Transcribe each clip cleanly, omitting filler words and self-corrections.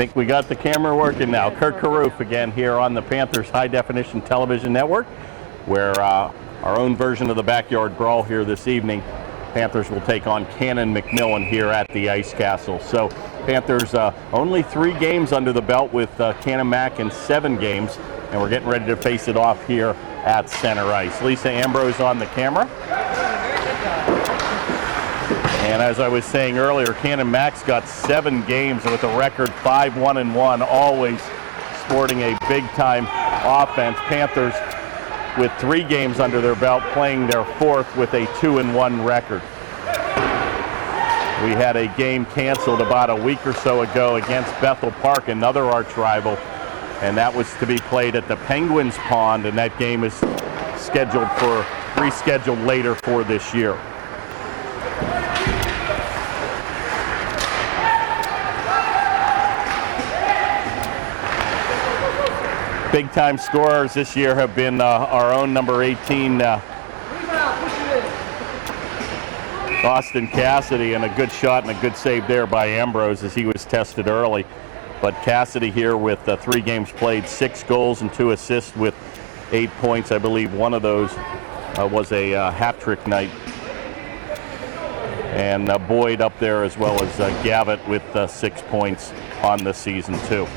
think we got the camera working now. Kurt Carruth again here on the Panthers High Definition Television Network, where our own version of the Backyard Brawl here this evening. Panthers will take on Canon-McMillan here at the Ice Castle. So Panthers only 3 games under the belt with Canon-Mac in 7 games, and we're getting ready to face it off here at center ice. Lisa Ambrose on the camera. And as I was saying earlier, Canon-Mac's got 7 games with a record 5-1-1, always sporting a big-time offense. Panthers with 3 games under their belt, playing their 4th with a 2-1 record. We had a game canceled about a week or so ago against Bethel Park, another arch rival, and that was to be played at the Penguins Pond, and that game is rescheduled later for this year. Big-time scorers this year have been our own number 18, Austin Cassidy, and a good shot and a good save there by Ambrose as he was tested early. But Cassidy here with 3 games played, 6 goals and 2 assists with 8 points. I believe one of those was a hat-trick night. And Boyd up there as well as Gavitt with 6 points on the season too.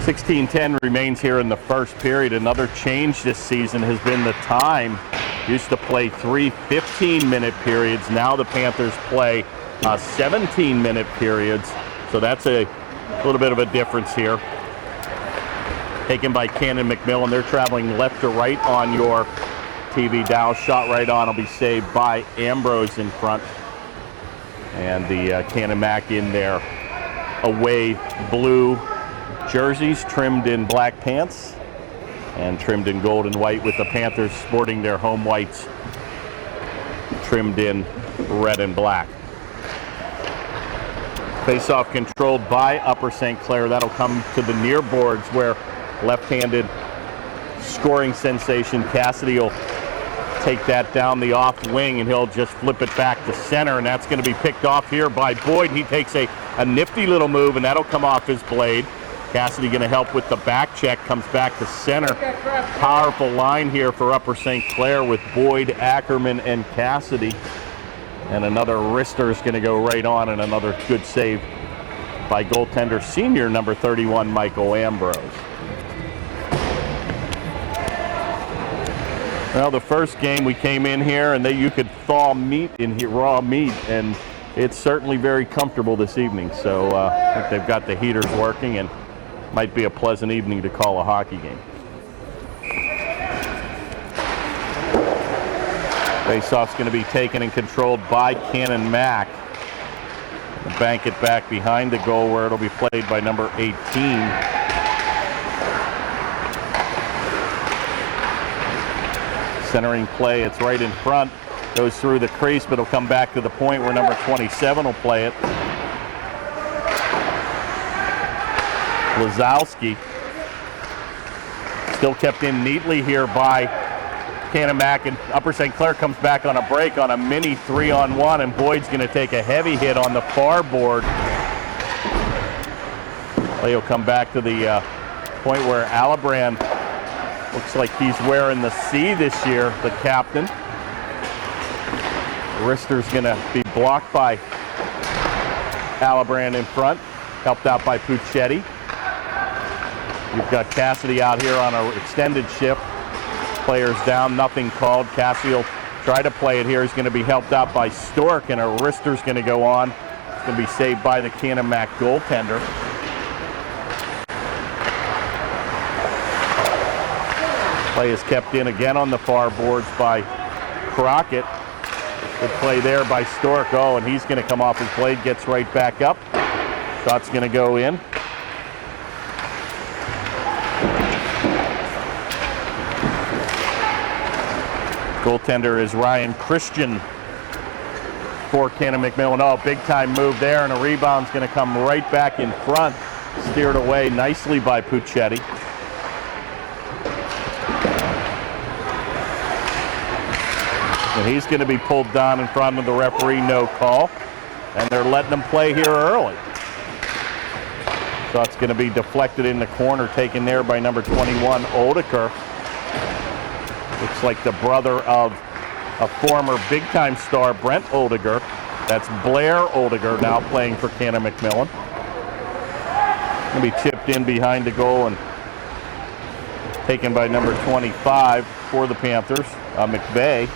16-10 remains here in the first period. Another change this season has been the time. Used to play 3 15-minute periods. Now the Panthers play 17-minute periods. So that's a little bit of a difference here. Taken by Canon-McMillan. They're traveling left to right on your TV dial. Shot right on will be saved by Ambrose in front. And the Canon-Mac in their away blue jerseys, trimmed in black pants and trimmed in gold and white, with the Panthers sporting their home whites trimmed in red and black. Face-off controlled by Upper St. Clair. That'll come to the near boards, where left-handed scoring sensation Cassidy will take that down the off wing, and he'll just flip it back to center, and that's going to be picked off here by Boyd. He takes a nifty little move, and that'll come off his blade. Cassidy going to help with the back check, comes back to center. Powerful line here for Upper St. Clair with Boyd, Ackerman, and Cassidy. And another wrister is going to go right on, and another good save by goaltender senior number 31, Michael Ambrose. Well, the first game we came in here, and you could thaw meat in here, raw meat, and it's certainly very comfortable this evening. So I think they've got the heaters working, and might be a pleasant evening to call a hockey game. Face-off's going to be taken and controlled by Canon-Mac. Bank it back behind the goal, where it'll be played by number 18. Centering play, it's right in front. Goes through the crease, but it'll come back to the point where number 27 will play it. Lazowski still kept in neatly here by Canon-Mac, and Upper St. Clair comes back on a break on a mini 3-on-1, and Boyd's going to take a heavy hit on the far board. He'll come back to the point where Alibrand looks like he's wearing the C this year, the captain. Wrister's going to be blocked by Alibrand in front, helped out by Puccetti. You've got Cassidy out here on an extended shift. Players down, nothing called. Cassidy will try to play it here. He's going to be helped out by Stork, and a wrister's going to go on. It's going to be saved by the Canon-Mac goaltender. Play is kept in again on the far boards by Crockett. Good play there by Stork. Oh, and he's going to come off his blade, gets right back up. Shot's going to go in. Goaltender is Ryan Christian for Canon-McMillan. Oh, big-time move there, and a rebound's going to come right back in front. Steered away nicely by Puccetti. And he's going to be pulled down in front of the referee, no call. And they're letting him play here early. So it's going to be deflected in the corner, taken there by number 21, Odeker. Looks like the brother of a former big-time star, Brent Odeker. That's Blair Odeker, now playing for Canon-McMillan. Going to be chipped in behind the goal and taken by number 25 for the Panthers, McVeigh.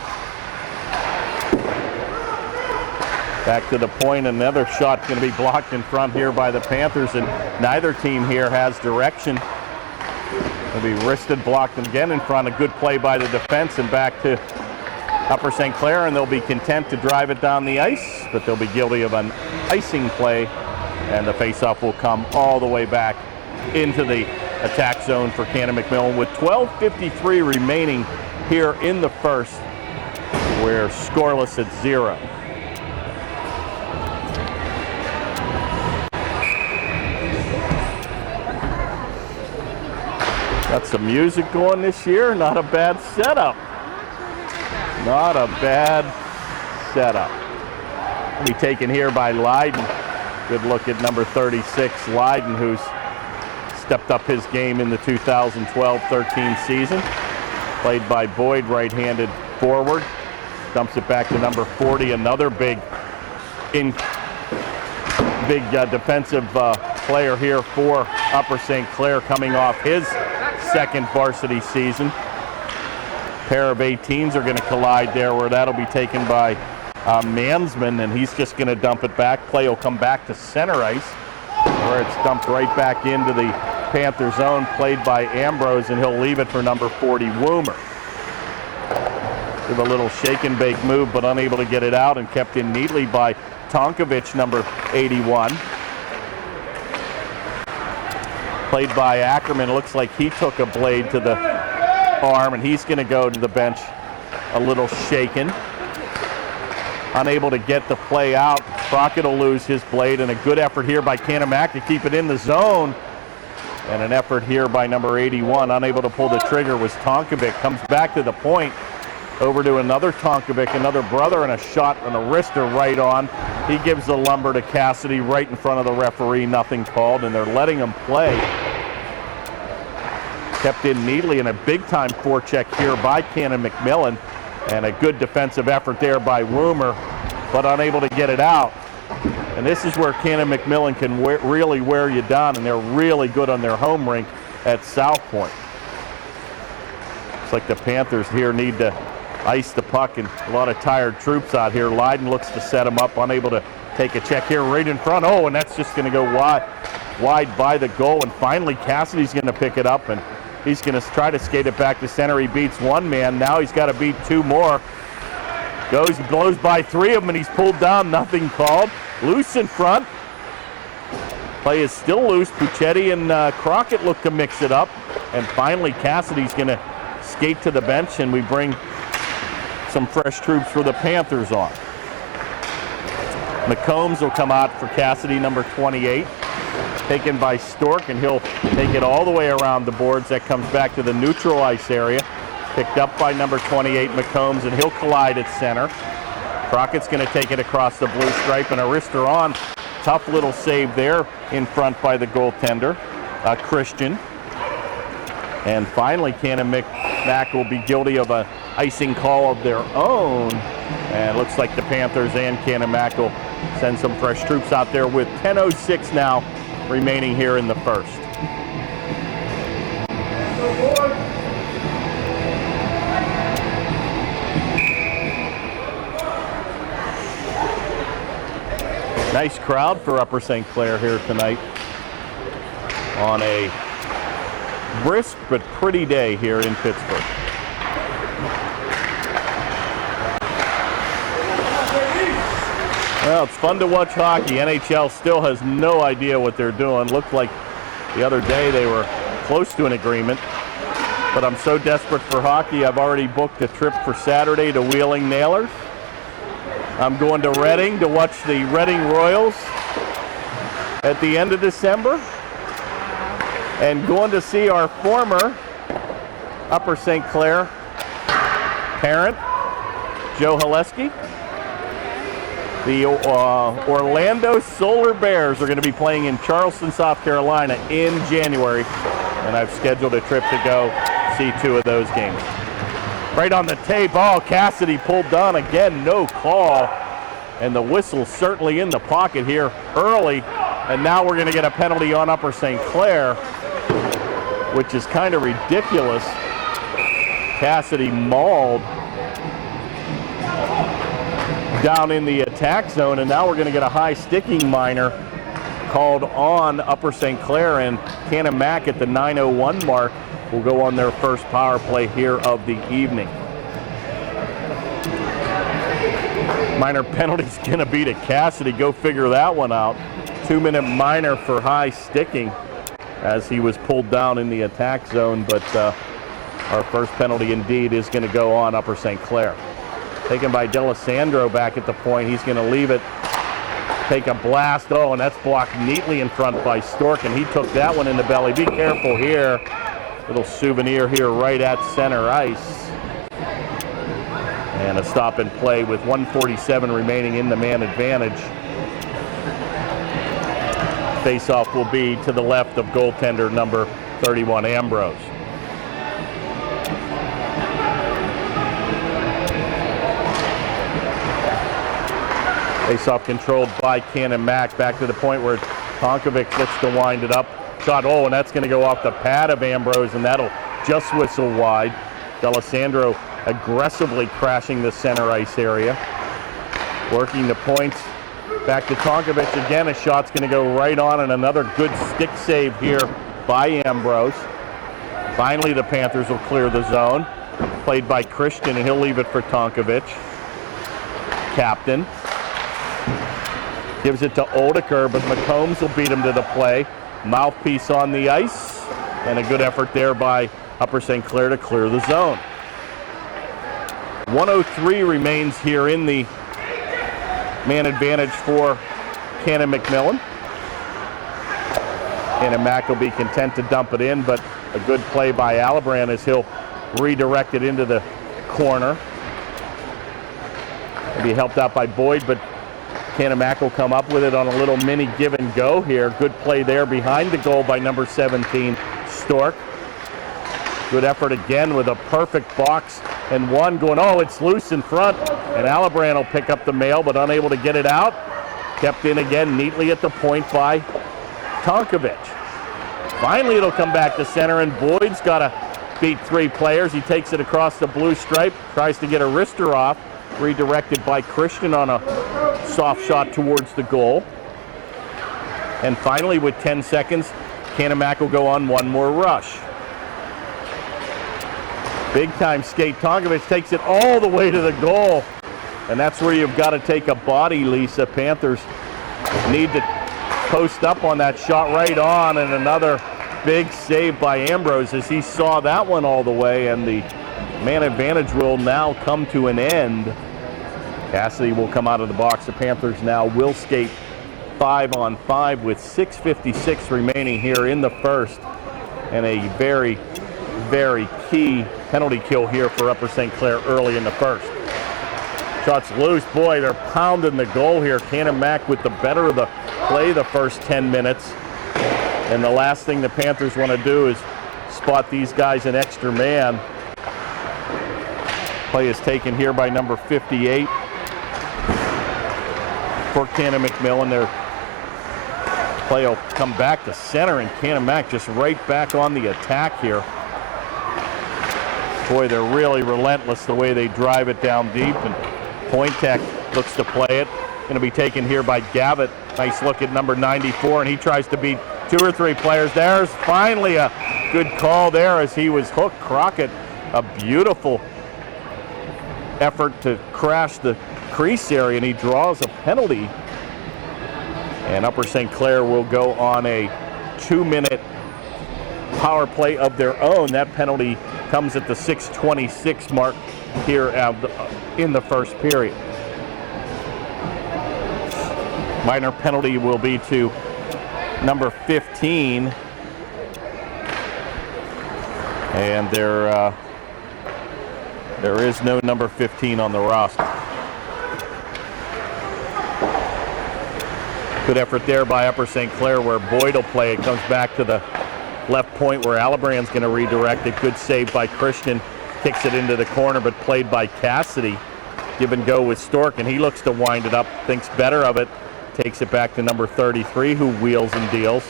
Back to the point, another shot going to be blocked in front here by the Panthers, and neither team here has direction. It'll be wristed, blocked again in front. A good play by the defense, and back to Upper St. Clair, and they'll be content to drive it down the ice, but they'll be guilty of an icing play, and the faceoff will come all the way back into the attack zone for Canon-McMillan with 12:53 remaining here in the first. We're scoreless at 0. Got some music going this year. Not a bad setup. Not a bad setup. Will be taken here by Leiden. Good look at number 36, Leiden, who's stepped up his game in the 2012-13 season. Played by Boyd, right-handed forward. Dumps it back to number 40, another big defensive player here for Upper St. Clair, coming off his second varsity season. Pair of 18s are going to collide there, where that'll be taken by Mansman, and he's just going to dump it back. Play will come back to center ice, where it's dumped right back into the Panther zone, played by Ambrose, and he'll leave it for number 40, Woomer. With a little shake and bake move, but unable to get it out, and kept in neatly by Tonkovic, number 81. Played by Ackerman. Looks like he took a blade to the arm, and he's going to go to the bench a little shaken. Unable to get the play out. Crockett will lose his blade, and a good effort here by Canon-Mac to keep it in the zone. And an effort here by number 81. Unable to pull the trigger was Tonkovic. Comes back to the point. Over to another Tonkovic, another brother, and a shot on a wrister right on. He gives the lumber to Cassidy right in front of the referee. Nothing called, and they're letting him play. Kept in neatly, and a big-time forecheck here by Canon-McMillan. And a good defensive effort there by Woomer, but unable to get it out. And this is where Canon-McMillan can really wear you down, and they're really good on their home rink at South Point. Looks like the Panthers here need to ice the puck, and a lot of tired troops out here. Leiden looks to set him up, unable to take a check here right in front. Oh, and that's just going to go wide by the goal, and finally Cassidy's going to pick it up, and he's going to try to skate it back to center. He beats one man. Now he's got to beat two more. Blows by three of them, and he's pulled down. Nothing called. Loose in front. Play is still loose. Puccetti and Crockett look to mix it up, and finally Cassidy's going to skate to the bench, and we bring some fresh troops for the Panthers on. McCombs will come out for Cassidy, number 28. Taken by Stork, and he'll take it all the way around the boards. That comes back to the neutral ice area. Picked up by number 28, McCombs, and he'll collide at center. Crockett's going to take it across the blue stripe, and a wrister on. Tough little save there in front by the goaltender, Christian. And finally, Canon-Mac will be guilty of an icing call of their own. And it looks like the Panthers and Canon-Mac will send some fresh troops out there with 10:06 now remaining here in the first. Nice crowd for Upper St. Clair here tonight on a brisk but pretty day here in Pittsburgh. Well, it's fun to watch hockey. NHL still has no idea what they're doing. Looked like the other day they were close to an agreement. But I'm so desperate for hockey, I've already booked a trip for Saturday to Wheeling Nailers. I'm going to Reading to watch the Reading Royals at the end of December. And going to see our former Upper St. Clair parent, Joe Haleski. The Orlando Solar Bears are going to be playing in Charleston, South Carolina in January, and I've scheduled a trip to go see 2 of those games. Right on the tape, oh, Cassidy pulled down again, no call, and the whistle certainly in the pocket here early, and now we're going to get a penalty on Upper St. Clair, which is kind of ridiculous. Cassidy mauled down in the attack zone, and now we're going to get a high sticking minor called on Upper St. Clair, and Canon-Mac at the 9:01 mark will go on their first power play here of the evening. Minor penalty's going to be to Cassidy. Go figure that one out. 2-minute minor for high sticking as he was pulled down in the attack zone, but our first penalty indeed is going to go on Upper St. Clair. Taken by D'Alessandro back at the point. He's going to leave it, take a blast. Oh, and that's blocked neatly in front by Stork, and he took that one in the belly. Be careful here. Little souvenir here right at center ice. And a stop and play with 1:47 remaining in the man advantage. Face-off will be to the left of goaltender number 31, Ambrose. Face-off controlled by Canon-Mac, back to the point where Tonkovic looks to wind it up. Shot, oh, and that's going to go off the pad of Ambrose, and that'll just whistle wide. D'Alessandro aggressively crashing the center ice area. Working the points, back to Tonkovic again. A shot's going to go right on, and another good stick save here by Ambrose. Finally, the Panthers will clear the zone. Played by Christian, and he'll leave it for Tonkovic. Captain. Gives it to Odeker, but McCombs will beat him to the play. Mouthpiece on the ice, and a good effort there by Upper St. Clair to clear the zone. 1:03 remains here in the man advantage for Canon-McMillan. Canon-Mac will be content to dump it in, but a good play by Alibrand as he'll redirect it into the corner. He'll be helped out by Boyd, but Canon-Mac will come up with it on a little mini give and go here. Good play there behind the goal by number 17, Stork. Good effort again with a perfect box and one going, oh, it's loose in front. And Alibrand will pick up the mail, but unable to get it out. Kept in again neatly at the point by Tonkovic. Finally, it'll come back to center, and Boyd's got to beat 3 players. He takes it across the blue stripe, tries to get a wrister off. Redirected by Christian on a soft shot towards the goal. And finally, with 10 seconds, Canon-Mac will go on one more rush. Big time skate. Tonkovic takes it all the way to the goal. And that's where you've got to take a body, Lisa. Panthers need to post up on that shot right on, and another big save by Ambrose as he saw that one all the way, and the man advantage will now come to an end. Cassidy will come out of the box. The Panthers now will skate 5-on-5 with 6:56 remaining here in the first, and a very, very key penalty kill here for Upper St. Clair early in the first. Shots loose. Boy, they're pounding the goal here. Canon-Mac with the better of the play the first 10 minutes. And the last thing the Panthers want to do is spot these guys an extra man. Play is taken here by number 58 for Canon-McMillan. Their play will come back to center, and Canon-Mac just right back on the attack here. Boy, they're really relentless the way they drive it down deep, and Pointek looks to play it. Going to be taken here by Gavitt. Nice look at number 94, and he tries to beat 2 or 3 players. There's finally a good call there as he was hooked. Crockett, a beautiful effort to crash the crease area, and he draws a penalty. And Upper St. Clair will go on a 2-minute power play of their own. That penalty comes at the 6:26 mark here in the first period. Minor penalty will be to number 15. And there is no number 15 on the roster. Good effort there by Upper St. Clair where Boyd will play. It comes back to the left point where Alibrand's going to redirect it. Good save by Christian. Kicks it into the corner, but played by Cassidy. Give and go with Stork, and he looks to wind it up. Thinks better of it. Takes it back to number 33, who wheels and deals.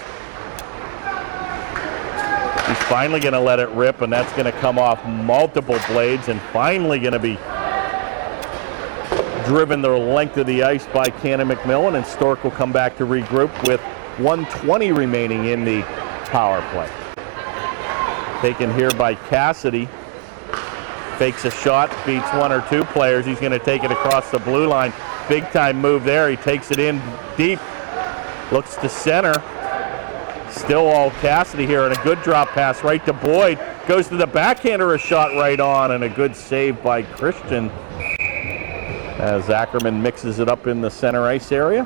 He's finally going to let it rip, and that's going to come off multiple blades and finally going to be driven the length of the ice by Canon-McMillan, and Stork will come back to regroup with 1:20 remaining in the power play. Taken here by Cassidy. Fakes a shot, beats one or two players. He's going to take it across the blue line. Big time move there. He takes it in deep. Looks to center. Still all Cassidy here, and a good drop pass right to Boyd. Goes to the backhander, a shot right on, and a good save by Christian as Ackerman mixes it up in the center ice area.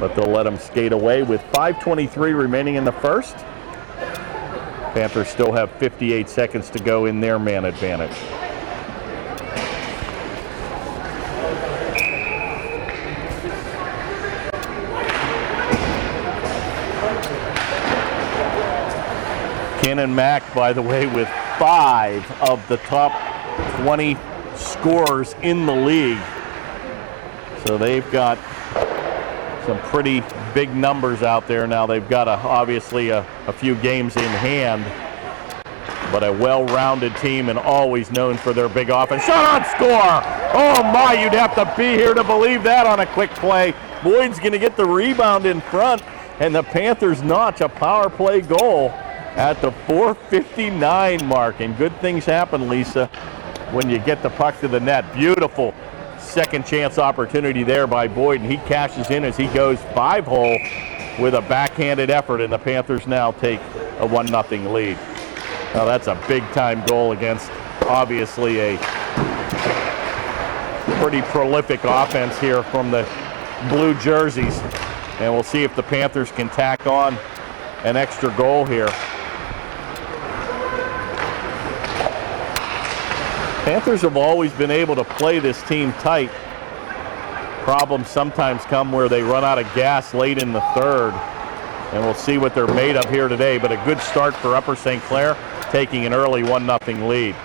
But they'll let him skate away with 5:23 remaining in the first. Panthers still have 58 seconds to go in their man advantage. Canon-Mac, by the way, with 5 of the top 20 scorers in the league. So they've got some pretty big numbers out there now. They've got obviously a few games in hand, but a well-rounded team and always known for their big offense. Shot on score! Oh my, you'd have to be here to believe that on a quick play. Boyd's going to get the rebound in front, and the Panthers notch a power play goal at the 4:59 mark. And good things happen, Lisa, when you get the puck to the net. Beautiful second chance opportunity there by Boyd, and he cashes in as he goes 5-hole with a backhanded effort, and the Panthers now take a 1-0 lead. Now that's a big time goal against obviously a pretty prolific offense here from the blue jerseys, and we'll see if the Panthers can tack on an extra goal here. Panthers have always been able to play this team tight. Problems sometimes come where they run out of gas late in the third, and we'll see what they're made of here today. But a good start for Upper St. Clair, taking an early 1-0 lead.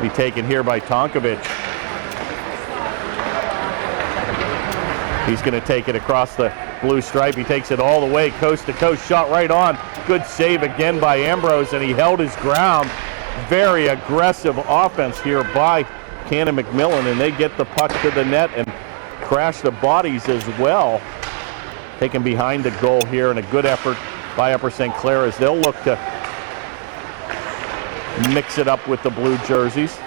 Be taken here by Tonkovic. He's going to take it across the blue stripe. He takes it all the way, coast to coast, shot right on. Good save again by Ambrose, and he held his ground. Very aggressive offense here by Canon-McMillan, and they get the puck to the net and crash the bodies as well. Taken behind the goal here, and a good effort by Upper St. Clair as they'll look to mix it up with the blue jerseys.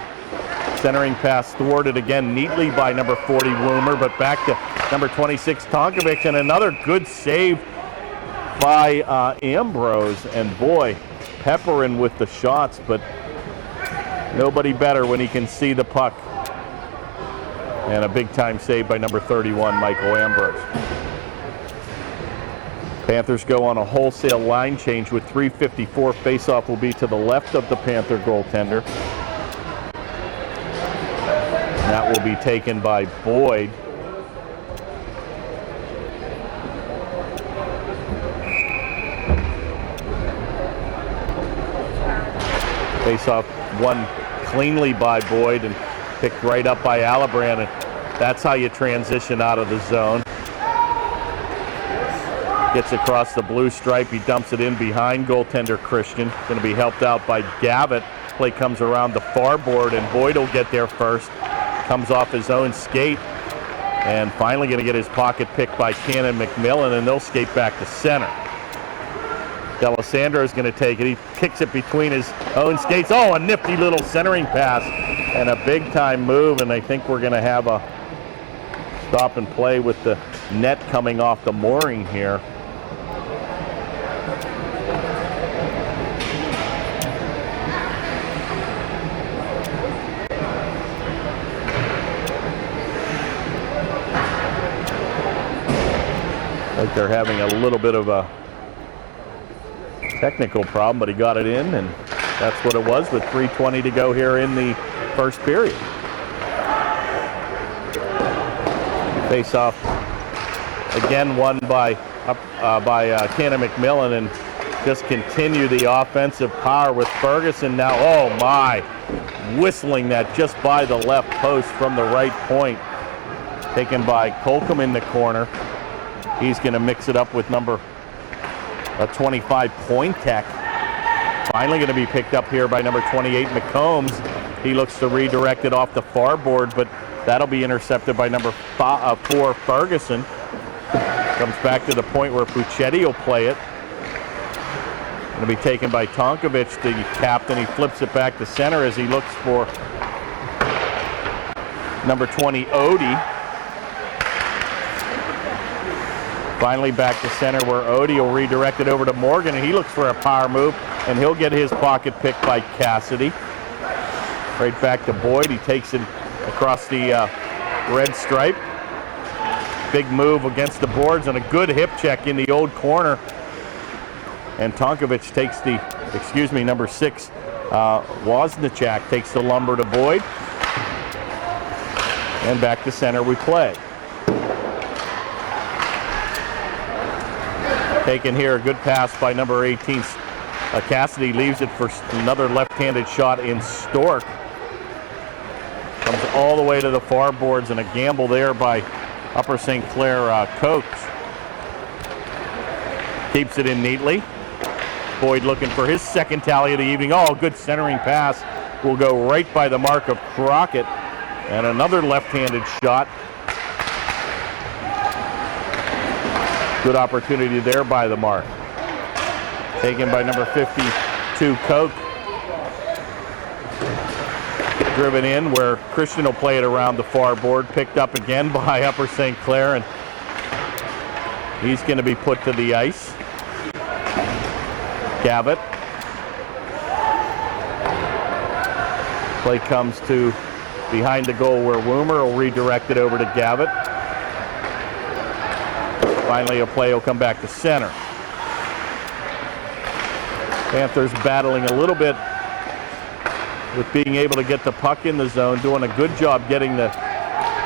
Centering pass thwarted again neatly by number 40 Woomer, but back to number 26 Tonkovic, and another good save by Ambrose. And boy, peppering with the shots, but nobody better when he can see the puck. And a big time save by number 31 Michael Ambrose. Panthers go on a wholesale line change with 3:54. Faceoff will be to the left of the Panther goaltender. That will be taken by Boyd. Faceoff won cleanly by Boyd and picked right up by Alibrand, and that's how you transition out of the zone. Gets across the blue stripe, he dumps it in behind goaltender Christian. Going to be helped out by Gavitt. Play comes around the far board, and Boyd will get there first. Comes off his own skate, and finally going to get his pocket picked by Canon-McMillan, and they'll skate back to center. D'Alessandro is going to take it. He kicks it between his own skates. Oh, a nifty little centering pass and a big time move, and I think we're going to have a stop and play with the net coming off the mooring here. I think they're having a little bit of a technical problem, but he got it in, and that's what it was with 3:20 to go here in the first period. Face off again won by Canon-McMillan, and just continue the offensive power with Ferguson now. Oh my, whistling that just by the left post from the right point. Taken by Colcom in the corner. He's going to mix it up with number 25 Pointek. Finally going to be picked up here by number 28 McCombs. He looks to redirect it off the far board, but that'll be intercepted by number 4 Ferguson. Comes back to the point where Puccetti will play it. Going to be taken by Tonkovic, the captain. He flips it back to center as he looks for number 20 Odie. Finally back to center where Odie will redirect it over to Morgan, and he looks for a power move, and he'll get his pocket picked by Cassidy. Right back to Boyd. He takes it across the red stripe. Big move against the boards and a good hip check in the old corner. And Tonkovic takes the, number 6, Wozniak takes the lumber to Boyd. And back to center we play. Taken here, a good pass by number 18. Cassidy leaves it for another left-handed shot in Stork. Comes all the way to the far boards, and a gamble there by Upper St. Clair Coates. Keeps it in neatly. Boyd looking for his second tally of the evening. Oh, good centering pass. Will go right by the mark of Crockett. And another left-handed shot. Good opportunity there by the mark. Taken by number 52 Koch. Driven in where Christian will play it around the far board. Picked up again by Upper St. Clair, and he's going to be put to the ice. Gavitt. Play comes to behind the goal where Woomer will redirect it over to Gavitt. Finally, a play will come back to center. Panthers battling a little bit with being able to get the puck in the zone, doing a good job getting the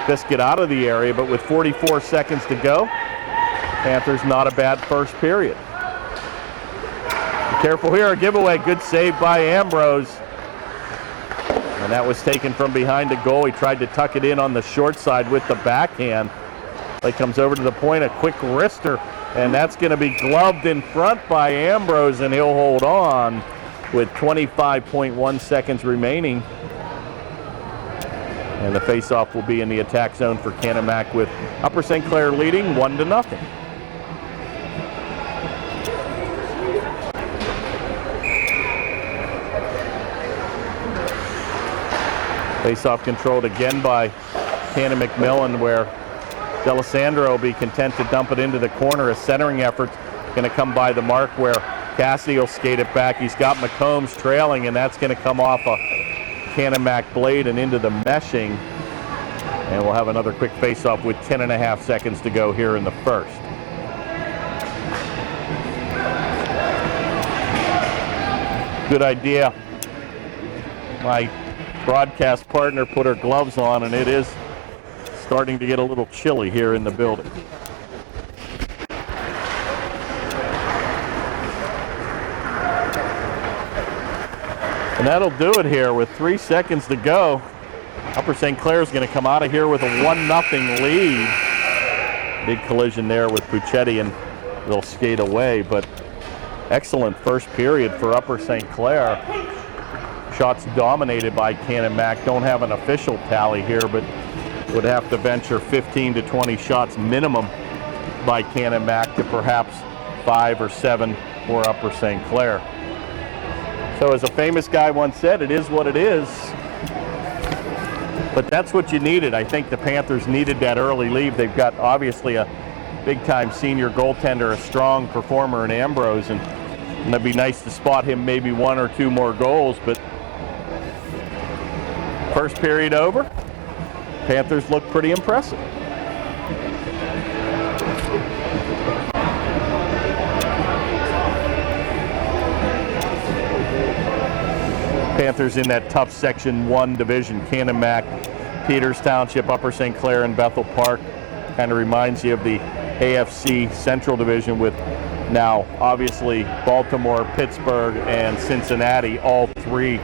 biscuit out of the area, but with 44 seconds to go, Panthers not a bad first period. Be careful here, a giveaway, good save by Ambrose. And that was taken from behind the goal. He tried to tuck it in on the short side with the backhand. Play comes over to the point, a quick wrister, and that's going to be gloved in front by Ambrose, and he'll hold on with 25.1 seconds remaining. And the faceoff will be in the attack zone for Canon-Mac, with Upper St. Clair leading 1-0. Faceoff controlled again by Canon-McMillan, where D'Alessandro will be content to dump it into the corner. A centering effort going to come by the mark where Cassidy will skate it back. He's got McCombs trailing, and that's going to come off a Canon-Mac blade and into the meshing. And we'll have another quick face-off with 10.5 seconds to go here in the first. Good idea. My broadcast partner put her gloves on, and it is starting to get a little chilly here in the building. And that'll do it here with 3 seconds to go. Upper St. Clair is going to come out of here with a 1-0 lead. Big collision there with Puccetti, and they'll skate away, but excellent first period for Upper St. Clair. Shots dominated by Canon-Mac. Don't have an official tally here, but would have to venture 15 to 20 shots minimum by Canon-Mac to perhaps 5 or 7 for Upper St. Clair. So as a famous guy once said, it is what it is. But that's what you needed. I think the Panthers needed that early lead. They've got obviously a big-time senior goaltender, a strong performer in Ambrose, and it'd be nice to spot him maybe 1 or 2 more goals. But first period over. Panthers look pretty impressive. Panthers in that tough Section 1 division. Canon-Mac, Peters Township, Upper St. Clair, and Bethel Park. Kind of reminds you of the AFC Central Division with now obviously Baltimore, Pittsburgh, and Cincinnati, all three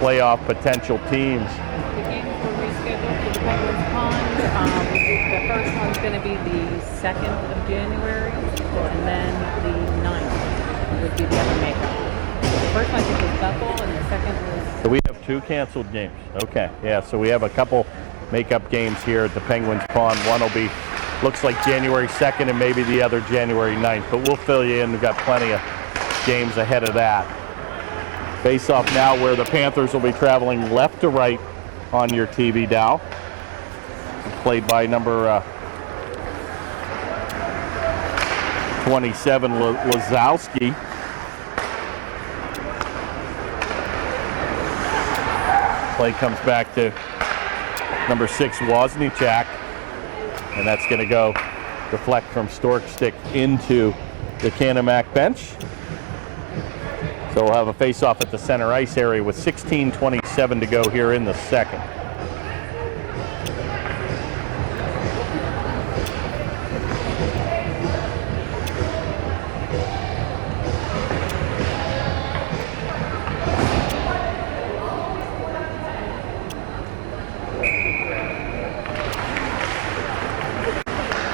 playoff potential teams. The games were rescheduled for the Penguins Pond. The first one's going to be the 2nd of January, and then the 9th would be the other makeup. The first one was Bethel, and the second was... So we have 2 canceled games. Okay, yeah, so we have a couple makeup games here at the Penguins Pond. One will be, looks like January 2nd, and maybe the other January 9th, but we'll fill you in. We've got plenty of games ahead of that. Face-off now where the Panthers will be traveling left to right on your TV dial. Played by number 27, Lazowski. Play comes back to number 6, Wozniak, and that's going to go deflect from Stork's stick into the Canon-Mac bench. So we'll have a face-off at the center ice area with 16:27 to go here in the second.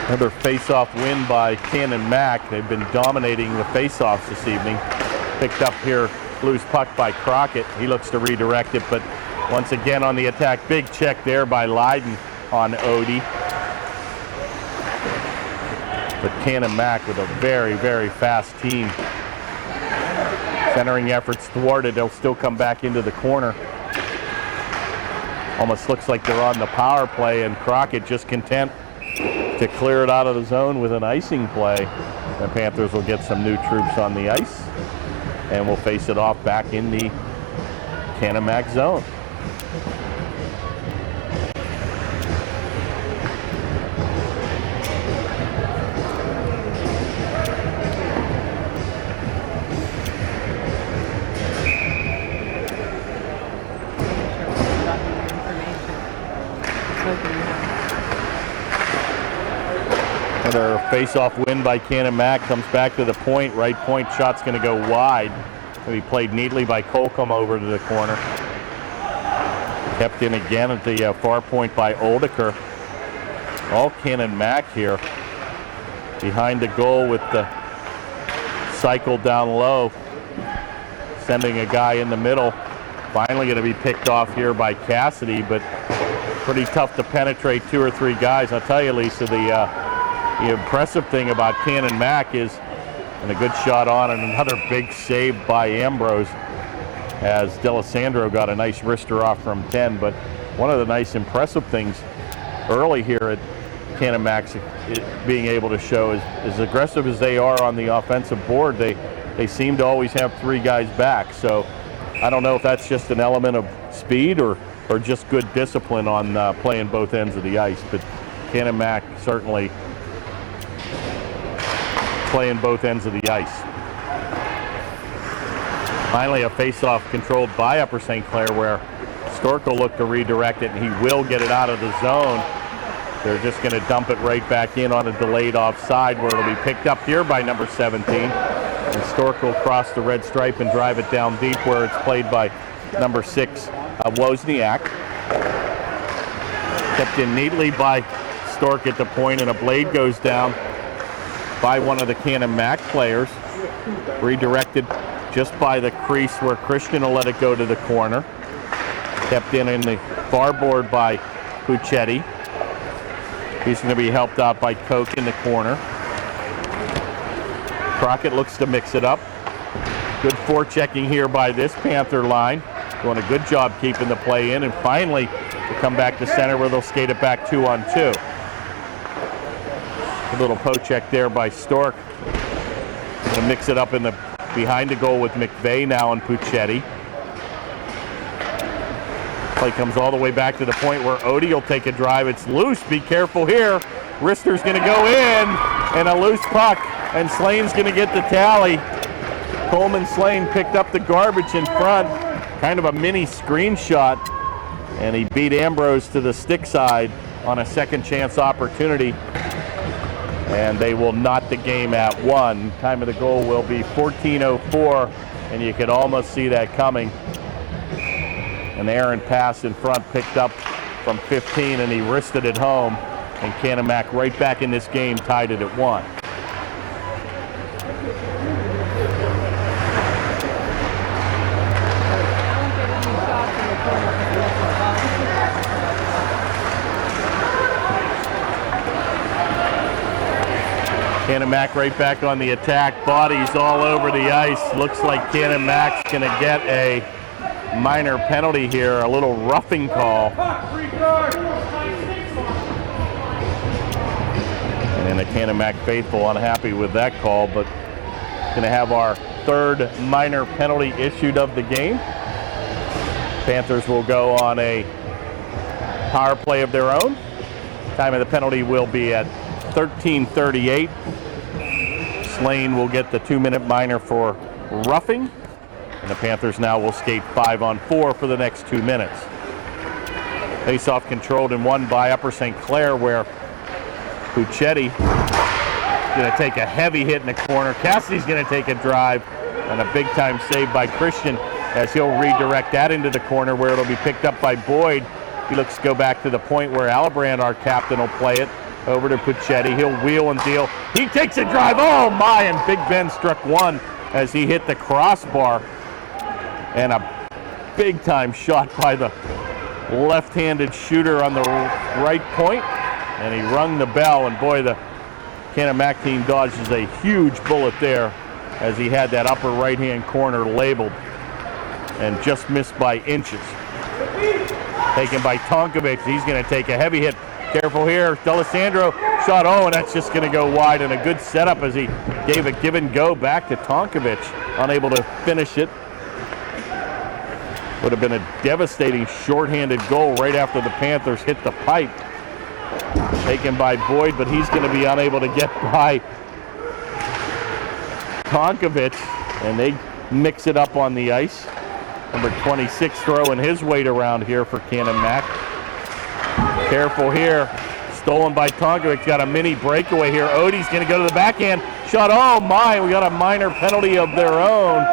Another face-off win by Canon-Mac. They've been dominating the face-offs this evening. Picked up here, loose puck by Crockett. He looks to redirect it, but once again on the attack, big check there by Leiden on Odie. But Canon-Mac with a very, very fast team. Centering efforts thwarted. They'll still come back into the corner. Almost looks like they're on the power play, and Crockett just content to clear it out of the zone with an icing play. The Panthers will get some new troops on the ice, and we'll face it off back in the Canon-Mac zone. Another face-off win by Canon-Mac comes back to the point. Right point shot's going to go wide. He played neatly by Colcom over to the corner. Kept in again at the far point by Oldeker. All Canon-Mac here. Behind the goal with the cycle down low. Sending a guy in the middle. Finally going to be picked off here by Cassidy, but pretty tough to penetrate 2 or 3 guys. I'll tell you, Lisa, the impressive thing about Canon-Mac is, and a good shot on, and another big save by Ambrose as D'Alessandro got a nice wrister off from 10. But one of the nice impressive things early here at Canon-Mac being able to show is, as aggressive as they are on the offensive board, they seem to always have 3 guys back. So I don't know if that's just an element of speed or just good discipline on playing both ends of the ice. But Canon-Mac certainly playing both ends of the ice. Finally, a face-off controlled by Upper St. Clair where Stork will look to redirect it, and he will get it out of the zone. They're just going to dump it right back in on a delayed offside where it'll be picked up here by number 17. And Stork will cross the red stripe and drive it down deep where it's played by number 6, Wozniak. Kept in neatly by Stork at the point, and a blade goes down by one of the Canon-Mac players. Redirected just by the crease where Christian will let it go to the corner. Kept in the far board by Puccetti. He's going to be helped out by Koch in the corner. Crockett looks to mix it up. Good forechecking here by this Panther line. Doing a good job keeping the play in, and finally to come back to center where they'll skate it back 2-on-2. A little poke check there by Stork. Gonna mix it up in the behind the goal with McVeigh now and Puccetti. Play comes all the way back to the point where Odie will take a drive. It's loose. Be careful here. Wrister's gonna go in, and a loose puck, and Slane's gonna get the tally. Coleman Slane picked up the garbage in front. Kind of a mini screenshot, and he beat Ambrose to the stick side on a second chance opportunity. And they will knot the game at 1. Time of the goal will be 14:04, and you could almost see that coming. An errant pass in front picked up from 15, and he wristed it home. And Canon-Mac right back in this game, tied it at 1. Canon-Mac right back on the attack. Bodies all over the ice. Looks like Canon-Mac's going to get a minor penalty here, a little roughing call. And the Canon-Mac faithful unhappy with that call, but going to have our third minor penalty issued of the game. Panthers will go on a power play of their own. Time of the penalty will be at 13:38. Slane will get the 2-minute minor for roughing, and the Panthers now will skate 5-on-4 for the next 2 minutes. Face-off controlled and won by Upper St. Clair, where Puccetti going to take a heavy hit in the corner. Cassidy's going to take a drive, and a big-time save by Christian as he'll redirect that into the corner where it'll be picked up by Boyd. He looks to go back to the point where Alibrand, our captain, will play it over to Puccetti. He'll wheel and deal. He takes a drive. Oh my, and Big Ben struck one as he hit the crossbar. And a big time shot by the left-handed shooter on the right point. And he rung the bell, and boy, the Canon-Mac team dodges a huge bullet there as he had that upper right-hand corner labeled and just missed by inches. Taken by Tonkovic. He's going to take a heavy hit. Careful here, D'Alessandro shot, oh, and that's just going to go wide, and a good setup as he gave a give and go back to Tonkovic, unable to finish it. Would have been a devastating shorthanded goal right after the Panthers hit the pipe. Taken by Boyd, but he's going to be unable to get by Tonkovic, and they mix it up on the ice. Number 26 throwing his weight around here for Canon-Mac. Careful here. Stolen by Tonkovic. Got a mini breakaway here. Odie's going to go to the backhand. Shot. Oh, my. We got a minor penalty of their own.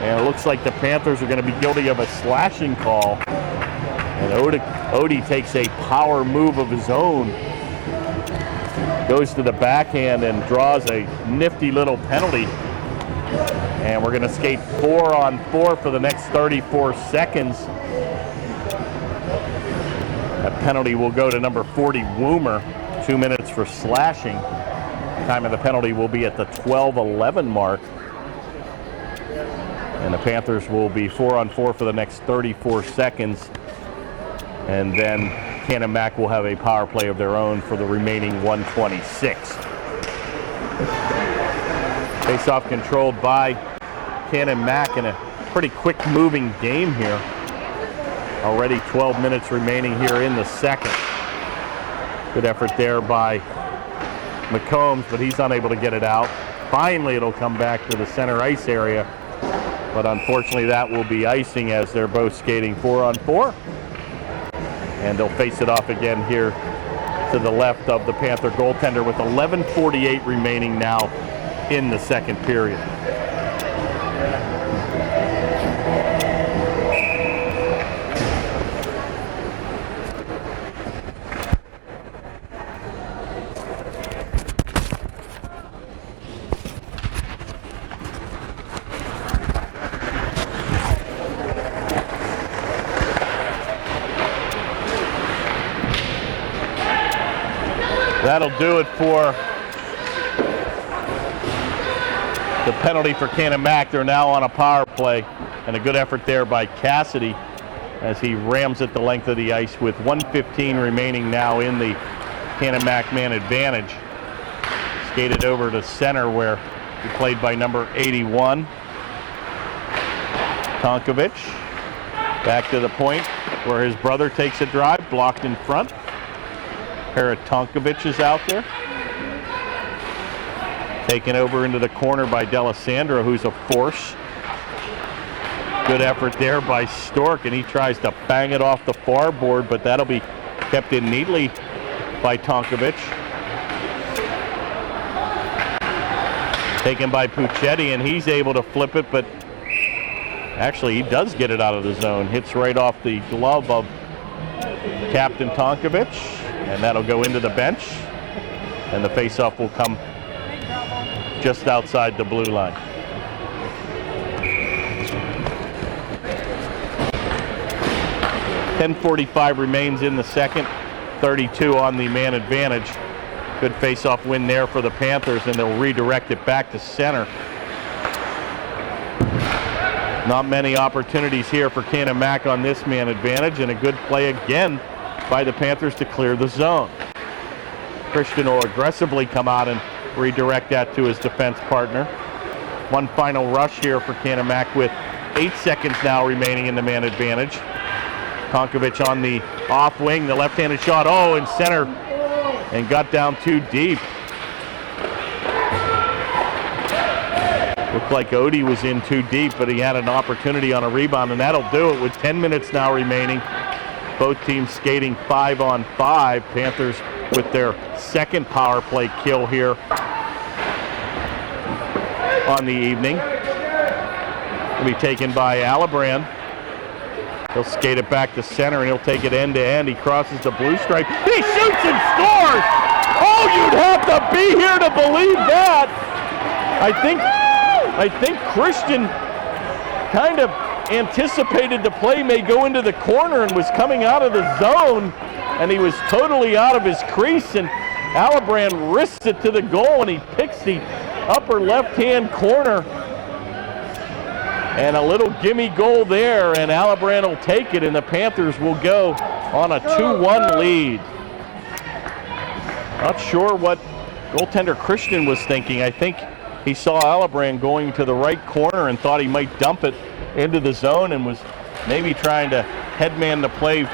And it looks like the Panthers are going to be guilty of a slashing call. And Odie takes a power move of his own. Goes to the backhand and draws a nifty little penalty. And we're going to skate 4-on-4 for the next 34 seconds. That penalty will go to number 40, Woomer. 2 minutes for slashing. Time of the penalty will be at the 12:11 mark. And the Panthers will be 4-on-4 for the next 34 seconds. And then Canon-Mac will have a power play of their own for the remaining 126. Face-off controlled by Canon-Mac in a pretty quick moving game here. Already 12 minutes remaining here in the second. Good effort there by McCombs, but he's unable to get it out. Finally, it'll come back to the center ice area, but unfortunately that will be icing as they're both skating 4-on-4. And they'll face it off again here to the left of the Panther goaltender with 11:48 remaining now in the second period. That'll do it for the penalty for Canon-Mac. They're now on a power play, and a good effort there by Cassidy as he rams it the length of the ice with 1:15 remaining now in the Canon-Mac man advantage. Skated over to center where he played by number 81. Tonkovic back to the point where his brother takes a drive, blocked in front. Pair of Tonkovic is out there. Taken over into the corner by D'Alessandro, who's a force. Good effort there by Stork, and he tries to bang it off the far board, but that'll be kept in neatly by Tonkovic. Taken by Puccetti, and he's able to flip it, but actually he does get it out of the zone. Hits right off the glove of Captain Tonkovic, and that'll go into the bench. And the faceoff will come just outside the blue line. .10:45 remains in the second. 32 on the man advantage. Good face-off win there for the Panthers, and they'll redirect it back to center. Not many opportunities here for Canon-Mac on this man advantage, and a good play again by the Panthers to clear the zone. Christian will aggressively come out and redirect that to his defense partner. One final rush here for Canon-Mac with 8 seconds now remaining in the man advantage. Tonkovic on the off wing, the left-handed shot, in center, and got down too deep. Looked like Odie was in too deep, but he had an opportunity on a rebound, and that'll do it with 10 minutes now remaining. Both teams skating 5-on-5. Panthers with their second power play kill here on the evening. Will be taken by Alibrand. He'll skate it back to center, and he'll take it end to end. He crosses the blue stripe. He shoots and scores! Oh, you'd have to be here to believe that. I think Christian kind of anticipated the play may go into the corner and was coming out of the zone, and he was totally out of his crease, and Alibrand wrists it to the goal, and he picks the upper left-hand corner. And a little gimme goal there, and Alibrand will take it, and the Panthers will go on a 2-1 lead. Not sure what goaltender Christian was thinking. I think he saw Alibrand going to the right corner and thought he might dump it into the zone and was maybe trying to headman the play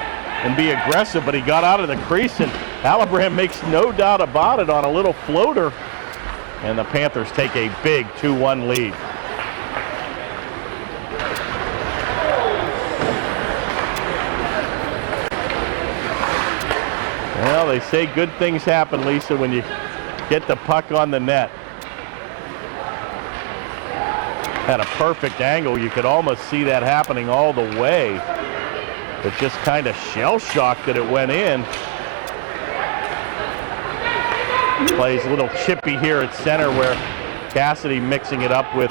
and be aggressive, but he got out of the crease, and Alibrand makes no doubt about it on a little floater, and the Panthers take a big 2-1 lead. Well, they say good things happen, Lisa, when you get the puck on the net. Had a perfect angle. You could almost see that happening all the way. But just kind of shell-shocked that it went in. Plays a little chippy here at center, where Cassidy mixing it up with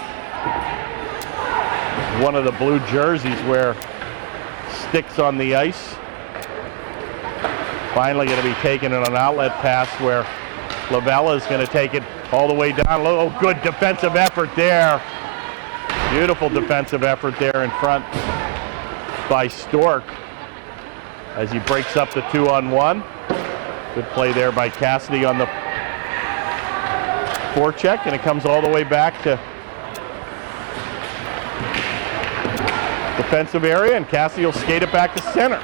one of the blue jerseys where sticks on the ice. Finally going to be taken in an outlet pass where Lavella is going to take it all the way down. Oh, good defensive effort there. Beautiful defensive effort there in front by Stork as he breaks up the 2-on-1. Good play there by Cassidy on the forecheck, and it comes all the way back to defensive area, and Cassidy will skate it back to center.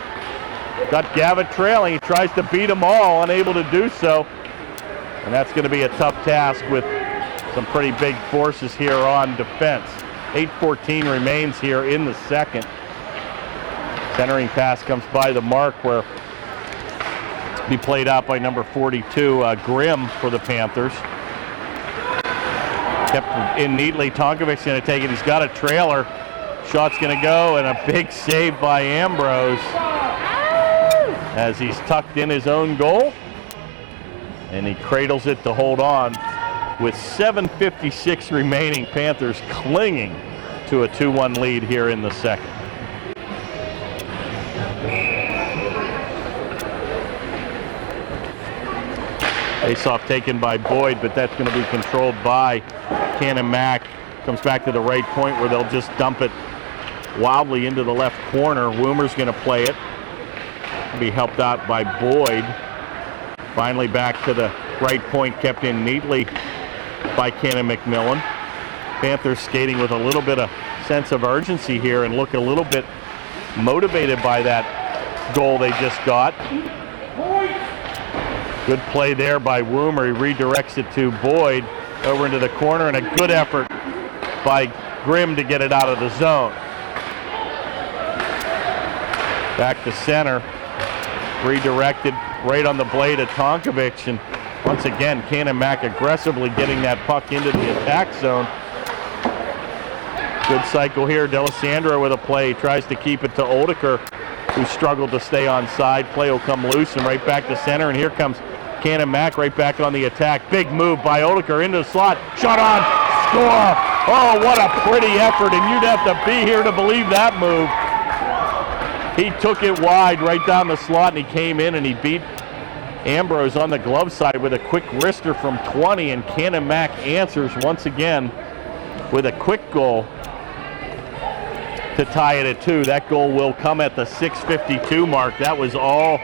Got Gavitt trailing. He tries to beat them all, unable to do so. And that's going to be a tough task with some pretty big forces here on defense. 8:14 remains here in the second. Centering pass comes by the mark, where be played out by number 42, Grimm, for the Panthers. Kept in neatly. Tonkovic's going to take it. He's got a trailer. Shot's going to go, and a big save by Ambrose as he's tucked in his own goal, and he cradles it to hold on. With 7:56 remaining, Panthers clinging to a 2-1 lead here in the second. Face-off taken by Boyd, but that's going to be controlled by Canon-Mac. Comes back to the right point where they'll just dump it wildly into the left corner. Woomer's going to play it. Be helped out by Boyd. Finally back to the right point, kept in neatly by Canon-McMillan. Panthers skating with a little bit of sense of urgency here and look a little bit motivated by that goal they just got. Good play there by Woomer. He redirects it to Boyd over into the corner, and a good effort by Grimm to get it out of the zone. Back to center. Redirected right on the blade of Tonkovic, and Once again, Canon-Mac aggressively getting that puck into the attack zone. Good cycle here. D'Alessandro with a play. Tries to keep it to Oedeker, who struggled to stay on side. Play will come loose and right back to center. And here comes Canon-Mac right back on the attack. Big move by Oedeker into the slot. Shot on. Score. Oh, what a pretty effort. And you'd have to be here to believe that move. He took it wide right down the slot, and he came in and he beat Ambrose on the glove side with a quick wrister from 20, and Canon-Mac answers once again with a quick goal to tie it at 2. That goal will come at the 6:52 mark. That was all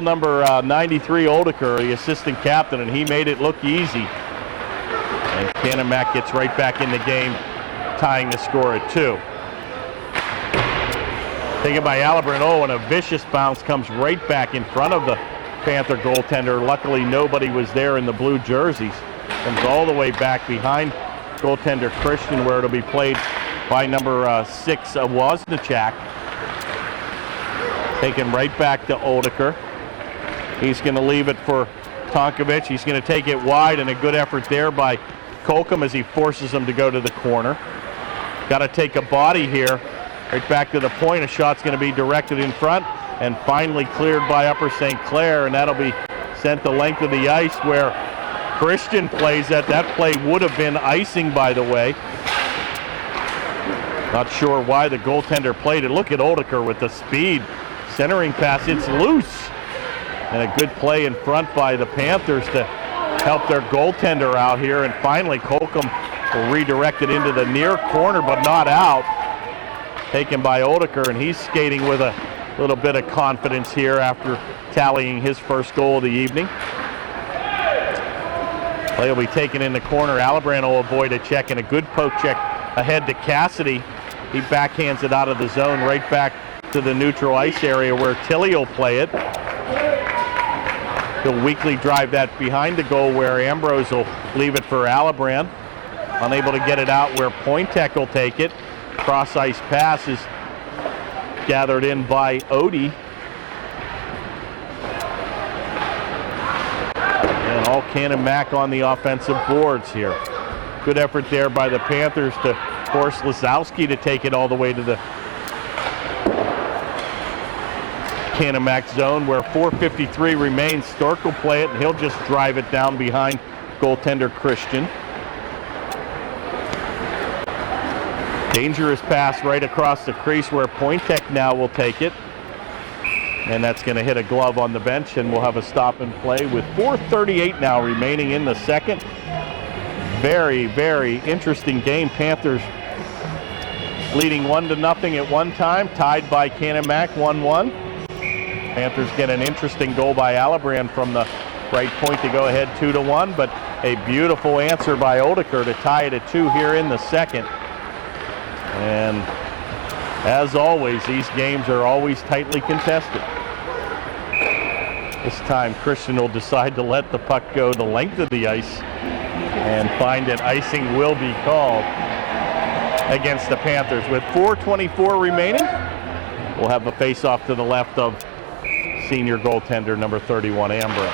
number 93 Oedeker, the assistant captain, and he made it look easy. And Canon-Mac gets right back in the game, tying the score at 2. Taken by Alabrin. Oh, and a vicious bounce comes right back in front of the Panther goaltender. Luckily, nobody was there in the blue jerseys. Comes all the way back behind goaltender Christian, where it'll be played by number 6, Wozniak. Taken right back to Oedeker. He's going to leave it for Tonkovic. He's going to take it wide, and a good effort there by Kolkum as he forces him to go to the corner. Got to take a body here. Right back to the point. A shot's going to be directed in front and finally cleared by Upper St. Clair, and that'll be sent the length of the ice where Christian plays that. That play would have been icing, by the way. Not sure why the goaltender played it. Look at Oedeker with the speed. Centering pass, it's loose. And a good play in front by the Panthers to help their goaltender out here. And finally, Kolkum will redirect it into the near corner, but not out. Taken by Oedeker, and he's skating with a little bit of confidence here after tallying his first goal of the evening. Play will be taken in the corner. Alabran will avoid a check, and a good poke check ahead to Cassidy. He backhands it out of the zone right back to the neutral ice area where Tilly will play it. He'll weakly drive that behind the goal where Ambrose will leave it for Alabran. Unable to get it out where Pointek will take it. Cross ice pass is gathered in by Odie. And all Canon-Mac on the offensive boards here. Good effort there by the Panthers to force Lazowski to take it all the way to the Canon-Mac zone where 4:53 remains. Stork will play it, and he'll just drive it down behind goaltender Christian. Dangerous pass right across the crease where Pointek now will take it. And that's going to hit a glove on the bench, and we'll have a stop and play with 4:38 now remaining in the second. Very, very interesting game. Panthers leading 1-0 at one time, tied by Canon-Mac 1-1. Panthers get an interesting goal by Alabran from the right point to go ahead 2-1, but a beautiful answer by Oedeker to tie it at 2 here in the second. And as always, these games are always tightly contested. This time Christian will decide to let the puck go the length of the ice and find that icing will be called against the Panthers. With 4:24 remaining, we'll have a face-off to the left of senior goaltender number 31, Ambrose.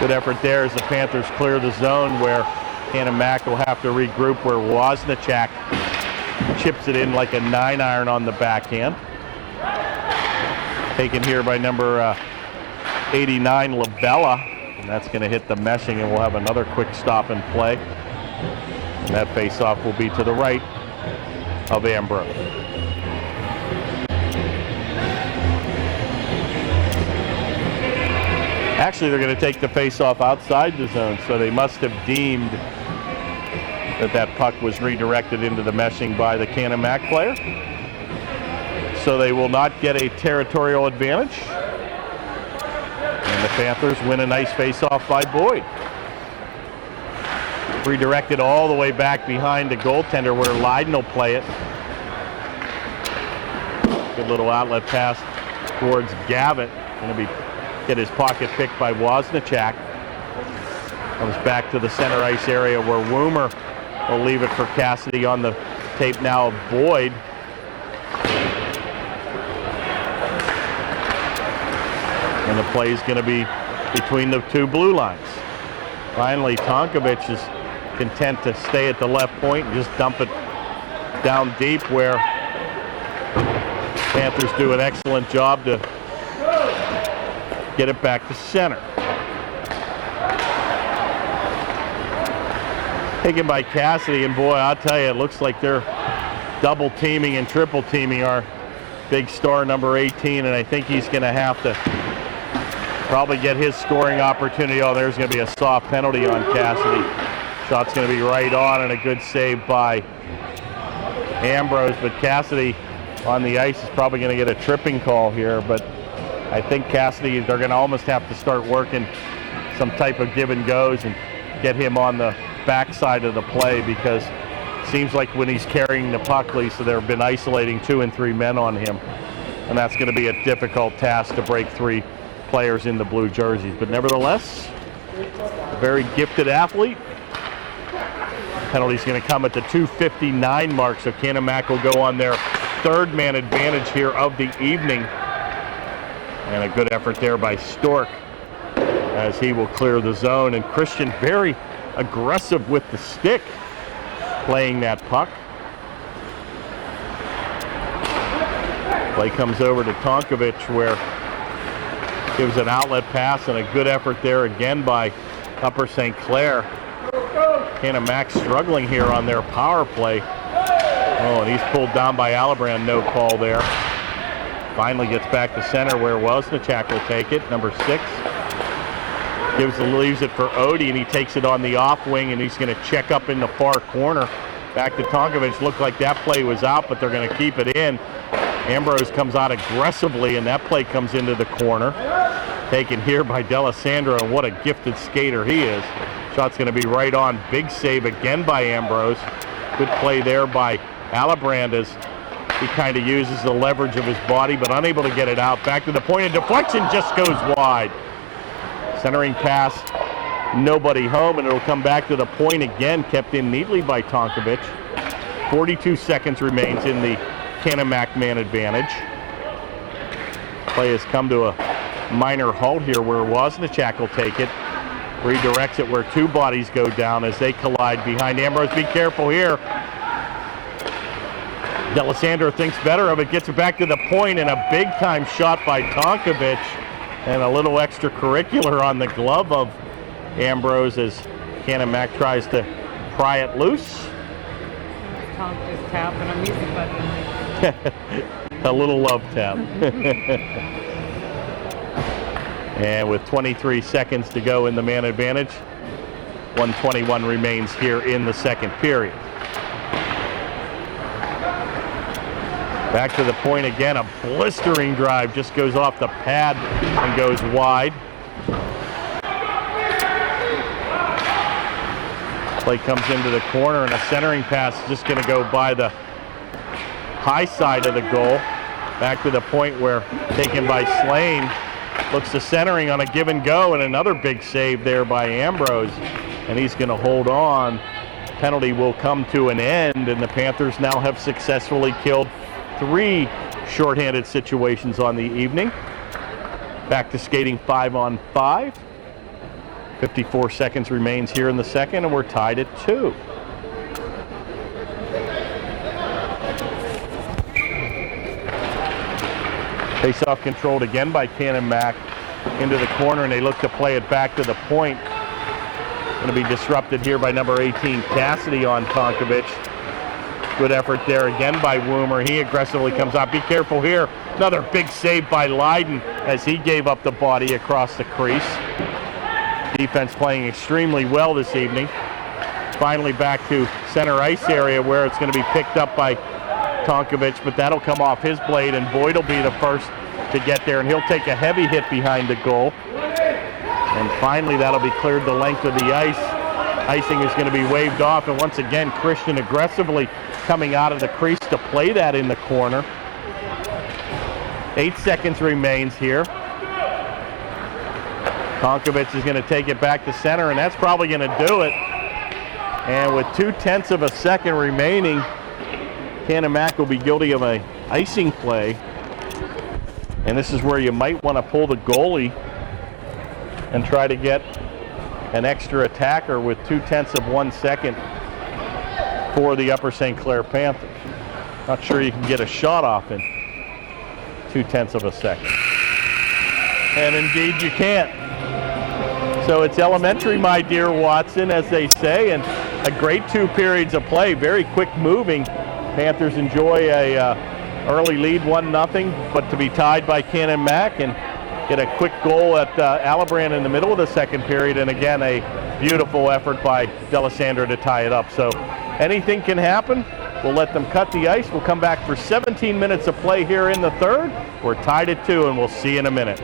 Good effort there as the Panthers clear the zone where Canon-Mac will have to regroup where Wozniak chips it in like a 9-iron on the backhand. Taken here by number 89, Labella, and that's going to hit the meshing, and we'll have another quick stop and play. And that face-off will be to the right of Ambrose. Actually, they're going to take the face-off outside the zone, so they must have deemed that puck was redirected into the meshing by the Canon-Mac player. So they will not get a territorial advantage. And the Panthers win a nice face-off by Boyd. Redirected all the way back behind the goaltender where Leiden will play it. Good little outlet pass towards Gavitt. Going to get his pocket picked by Wozniak. Comes back to the center ice area where Woomer will leave it for Cassidy on the tape now of Boyd. And the play is going to be between the two blue lines. Finally, Tonkovic is content to stay at the left point and just dump it down deep, where Panthers do an excellent job to get it back to center. Taken by Cassidy, and boy, I'll tell you, it looks like they're double teaming and triple teaming our big star number 18, and I think he's going to have to probably get his scoring opportunity. Oh, there's going to be a soft penalty on Cassidy. Shot's going to be right on, and a good save by Ambrose, but Cassidy on the ice is probably going to get a tripping call here, but I think Cassidy, they're going to almost have to start working some type of give and goes and get him on the backside of the play, because it seems like when he's carrying the puck, Lisa, they've been isolating 2 and 3 men on him, and that's going to be a difficult task to break 3 players in the blue jerseys. But nevertheless, a very gifted athlete. Penalty's going to come at the 2:59 mark, so Canon-Mac will go on their 3rd man advantage here of the evening. And a good effort there by Stork as he will clear the zone. And Christian very aggressive with the stick, playing that puck. Play comes over to Tonkovic, where gives an outlet pass, and a good effort there again by Upper St. Clair. Canon-Mac struggling here on their power play. Oh, and he's pulled down by Alibrand. No call there. Finally gets back to center, where Wozniak will take it. Number 6 leaves it for Odie, and he takes it on the off wing, and he's going to check up in the far corner. Back to Tonkovic. Looked like that play was out, but they're going to keep it in. Ambrose comes out aggressively, and that play comes into the corner. Taken here by D'Alessandro, and what a gifted skater he is. Shot's going to be right on. Big save again by Ambrose. Good play there by Alibrand as he kind of uses the leverage of his body, but unable to get it out. Back to the point, and deflection just goes wide. Centering pass, nobody home, and it'll come back to the point again, kept in neatly by Tonkovic. 42 seconds remains in the Canon-Mac man advantage. Play has come to a minor halt here, where Wozniak will take it. Redirects it where 2 bodies go down as they collide behind Ambrose. Be careful here. D'Alessandro thinks better of it, gets it back to the point, and a big-time shot by Tonkovic, and a little extracurricular on the glove of Ambrose as Canon-Mac tries to pry it loose. Tom just tapping a music button. A little love tap. And with 23 seconds to go in the man advantage, 1:21 remains here in the second period. Back to the point again, a blistering drive just goes off the pad and goes wide. Play comes into the corner, and a centering pass is just going to go by the high side of the goal. Back to the point where, taken by Slane, looks to centering on a give and go, and another big save there by Ambrose, and he's going to hold on. Penalty will come to an end, and the Panthers now have successfully killed 3 shorthanded situations on the evening. Back to skating 5-on-5. 54 seconds remains here in the second, and we're tied at 2. Face-off controlled again by Canon-Mac into the corner, and they look to play it back to the point. Going to be disrupted here by number 18, Cassidy, on Tonkovic. Good effort there again by Woomer. He aggressively comes out. Be careful here. Another big save by Lydon as he gave up the body across the crease. Defense playing extremely well this evening. Finally back to center ice area, where it's going to be picked up by Tonkovic, but that'll come off his blade, and Boyd will be the first to get there, and he'll take a heavy hit behind the goal. And finally that'll be cleared the length of the ice. Icing is going to be waved off, and once again Christian aggressively coming out of the crease to play that in the corner. 8 seconds remains here. Tonkovic is going to take it back to center, and that's probably going to do it. And with 0.2 of a second remaining, Canon-Mac will be guilty of an icing play. And this is where you might want to pull the goalie and try to get an extra attacker with 0.2 of 1 second for the Upper St. Clair Panthers. Not sure you can get a shot off in 0.2 of a second. And indeed you can't. So it's elementary, my dear Watson, as they say, and a great 2 periods of play, very quick moving. Panthers enjoy a early lead, 1-0, but to be tied by Canon-Mac and get a quick goal at Alibrand in the middle of the second period, and again a beautiful effort by D'Alessandro to tie it up. So anything can happen. We'll let them cut the ice. We'll come back for 17 minutes of play here in the third. We're tied at 2, and we'll see you in a minute.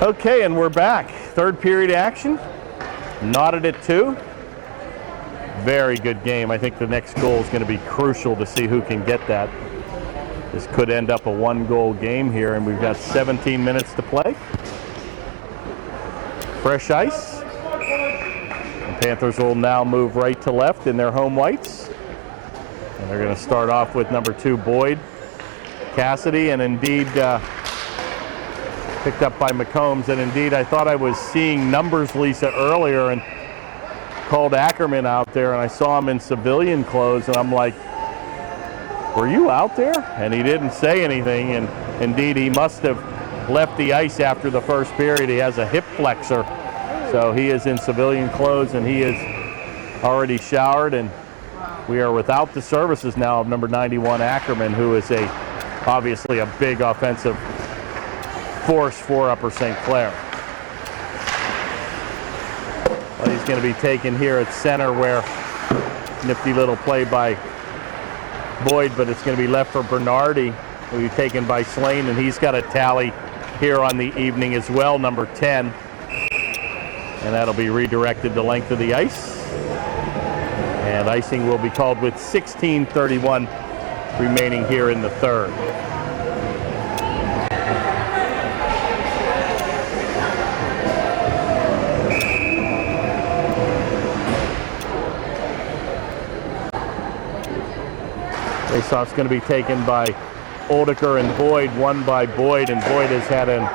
Okay, and we're back. Third period action, knotted at 2. Very good game. I think the next goal is going to be crucial to see who can get that. This could end up a 1-goal game here, and we've got 17 minutes to play. Fresh ice. The Panthers will now move right to left in their home whites. And they're going to start off with number 2, Boyd Cassidy, and indeed picked up by McCombs. And indeed, I thought I was seeing numbers, Lisa, earlier, and called Ackerman out there, and I saw him in civilian clothes, and I'm like, were you out there? And he didn't say anything, and indeed he must have left the ice after the first period. He has a hip flexor, so he is in civilian clothes, and he is already showered, and we are without the services now of number 91 Ackerman, who is obviously a big offensive force for Upper St. Clair. Well, he's going to be taken here at center, where nifty little play by Boyd, but it's going to be left for Bernardi, who will be taken by Slane, and he's got a tally here on the evening as well, number 10. And that'll be redirected the length of the ice. And icing will be called with 16:31 remaining here in the third. Faceoff's going to be taken by Oldeker and Boyd, won by Boyd, and Boyd has had an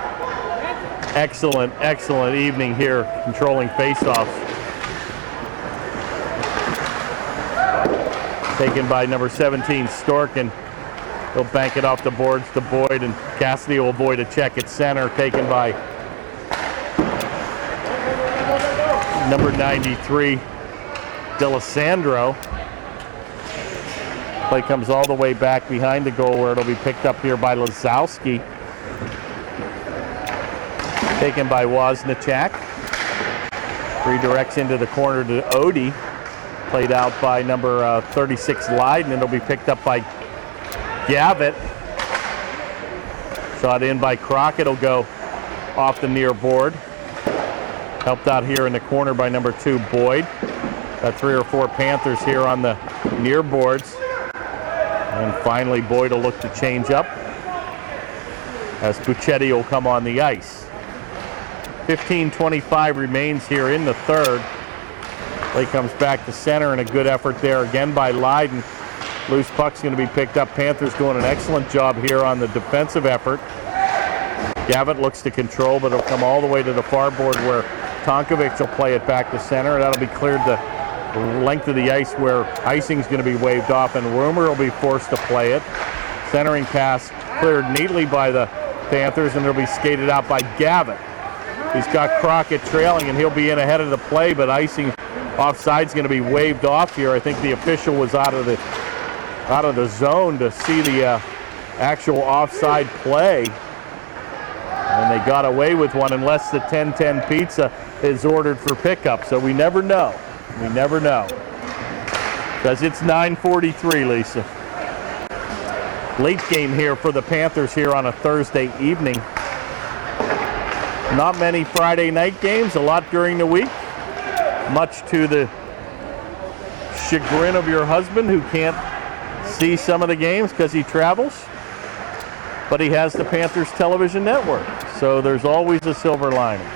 excellent evening here controlling faceoffs. Taken by number 17, Stork, and he'll bank it off the boards to Boyd, and Cassidy will avoid a check at center, taken by number 93, D'Alessandro. Play comes all the way back behind the goal, where it'll be picked up here by Lazowski. Taken by Wozniak. Redirects into the corner to Odie. Played out by number 36 Leiden, and it'll be picked up by Gavitt. Shot in by Crockett, will go off the near board. Helped out here in the corner by number 2 Boyd. Got 3 or 4 Panthers here on the near boards. And finally, Boyd will look to change up as Puccetti will come on the ice. 15:25 remains here in the third. Play comes back to center, and a good effort there again by Leiden. Loose puck's going to be picked up. Panthers doing an excellent job here on the defensive effort. Gavitt looks to control, but it'll come all the way to the far board, where Tonkovic will play it back to center. That'll be cleared the length of the ice, where icing's going to be waved off, and Rumer will be forced to play it. Centering pass cleared neatly by the Panthers, and it'll be skated out by Gavitt. He's got Crockett trailing, and he'll be in ahead of the play, but icing offside's going to be waved off here. I think the official was out of the zone to see the actual offside play, and they got away with one, unless the 10-10 pizza is ordered for pickup. So we never know. We never know. Because it's 9:43, Lisa. Late game here for the Panthers here on a Thursday evening. Not many Friday night games, a lot during the week. Much to the chagrin of your husband, who can't see some of the games because he travels. But he has the Panthers television network, so there's always a silver lining.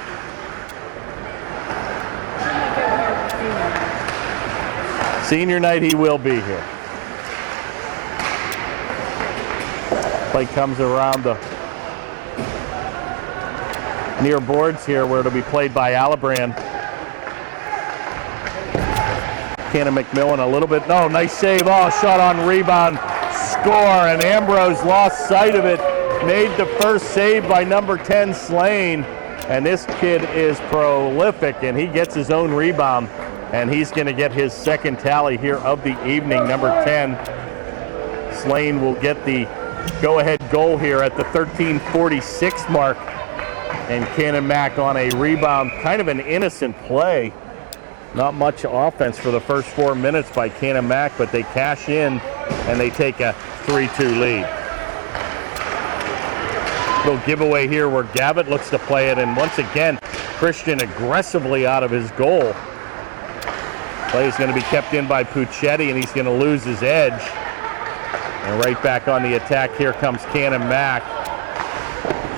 Senior night, he will be here. Play comes around the near boards here where it'll be played by Alibrand. Canon-McMillan a little bit. No, nice save. Oh, shot on rebound. Score. And Ambrose lost sight of it. Made the first save by number 10, Slane. And this kid is prolific, and he gets his own rebound. And he's going to get his second tally here of the evening. Number 10, Slane will get the go-ahead goal here at the 13:46 mark. And Canon-Mac on a rebound, kind of an innocent play. Not much offense for the first 4 minutes by Canon-Mac, but they cash in and they take a 3-2 lead. Little giveaway here where Gavitt looks to play it, and once again, Christian aggressively out of his goal. Play is going to be kept in by Puccetti, and he's going to lose his edge. And right back on the attack, here comes Canon-Mac.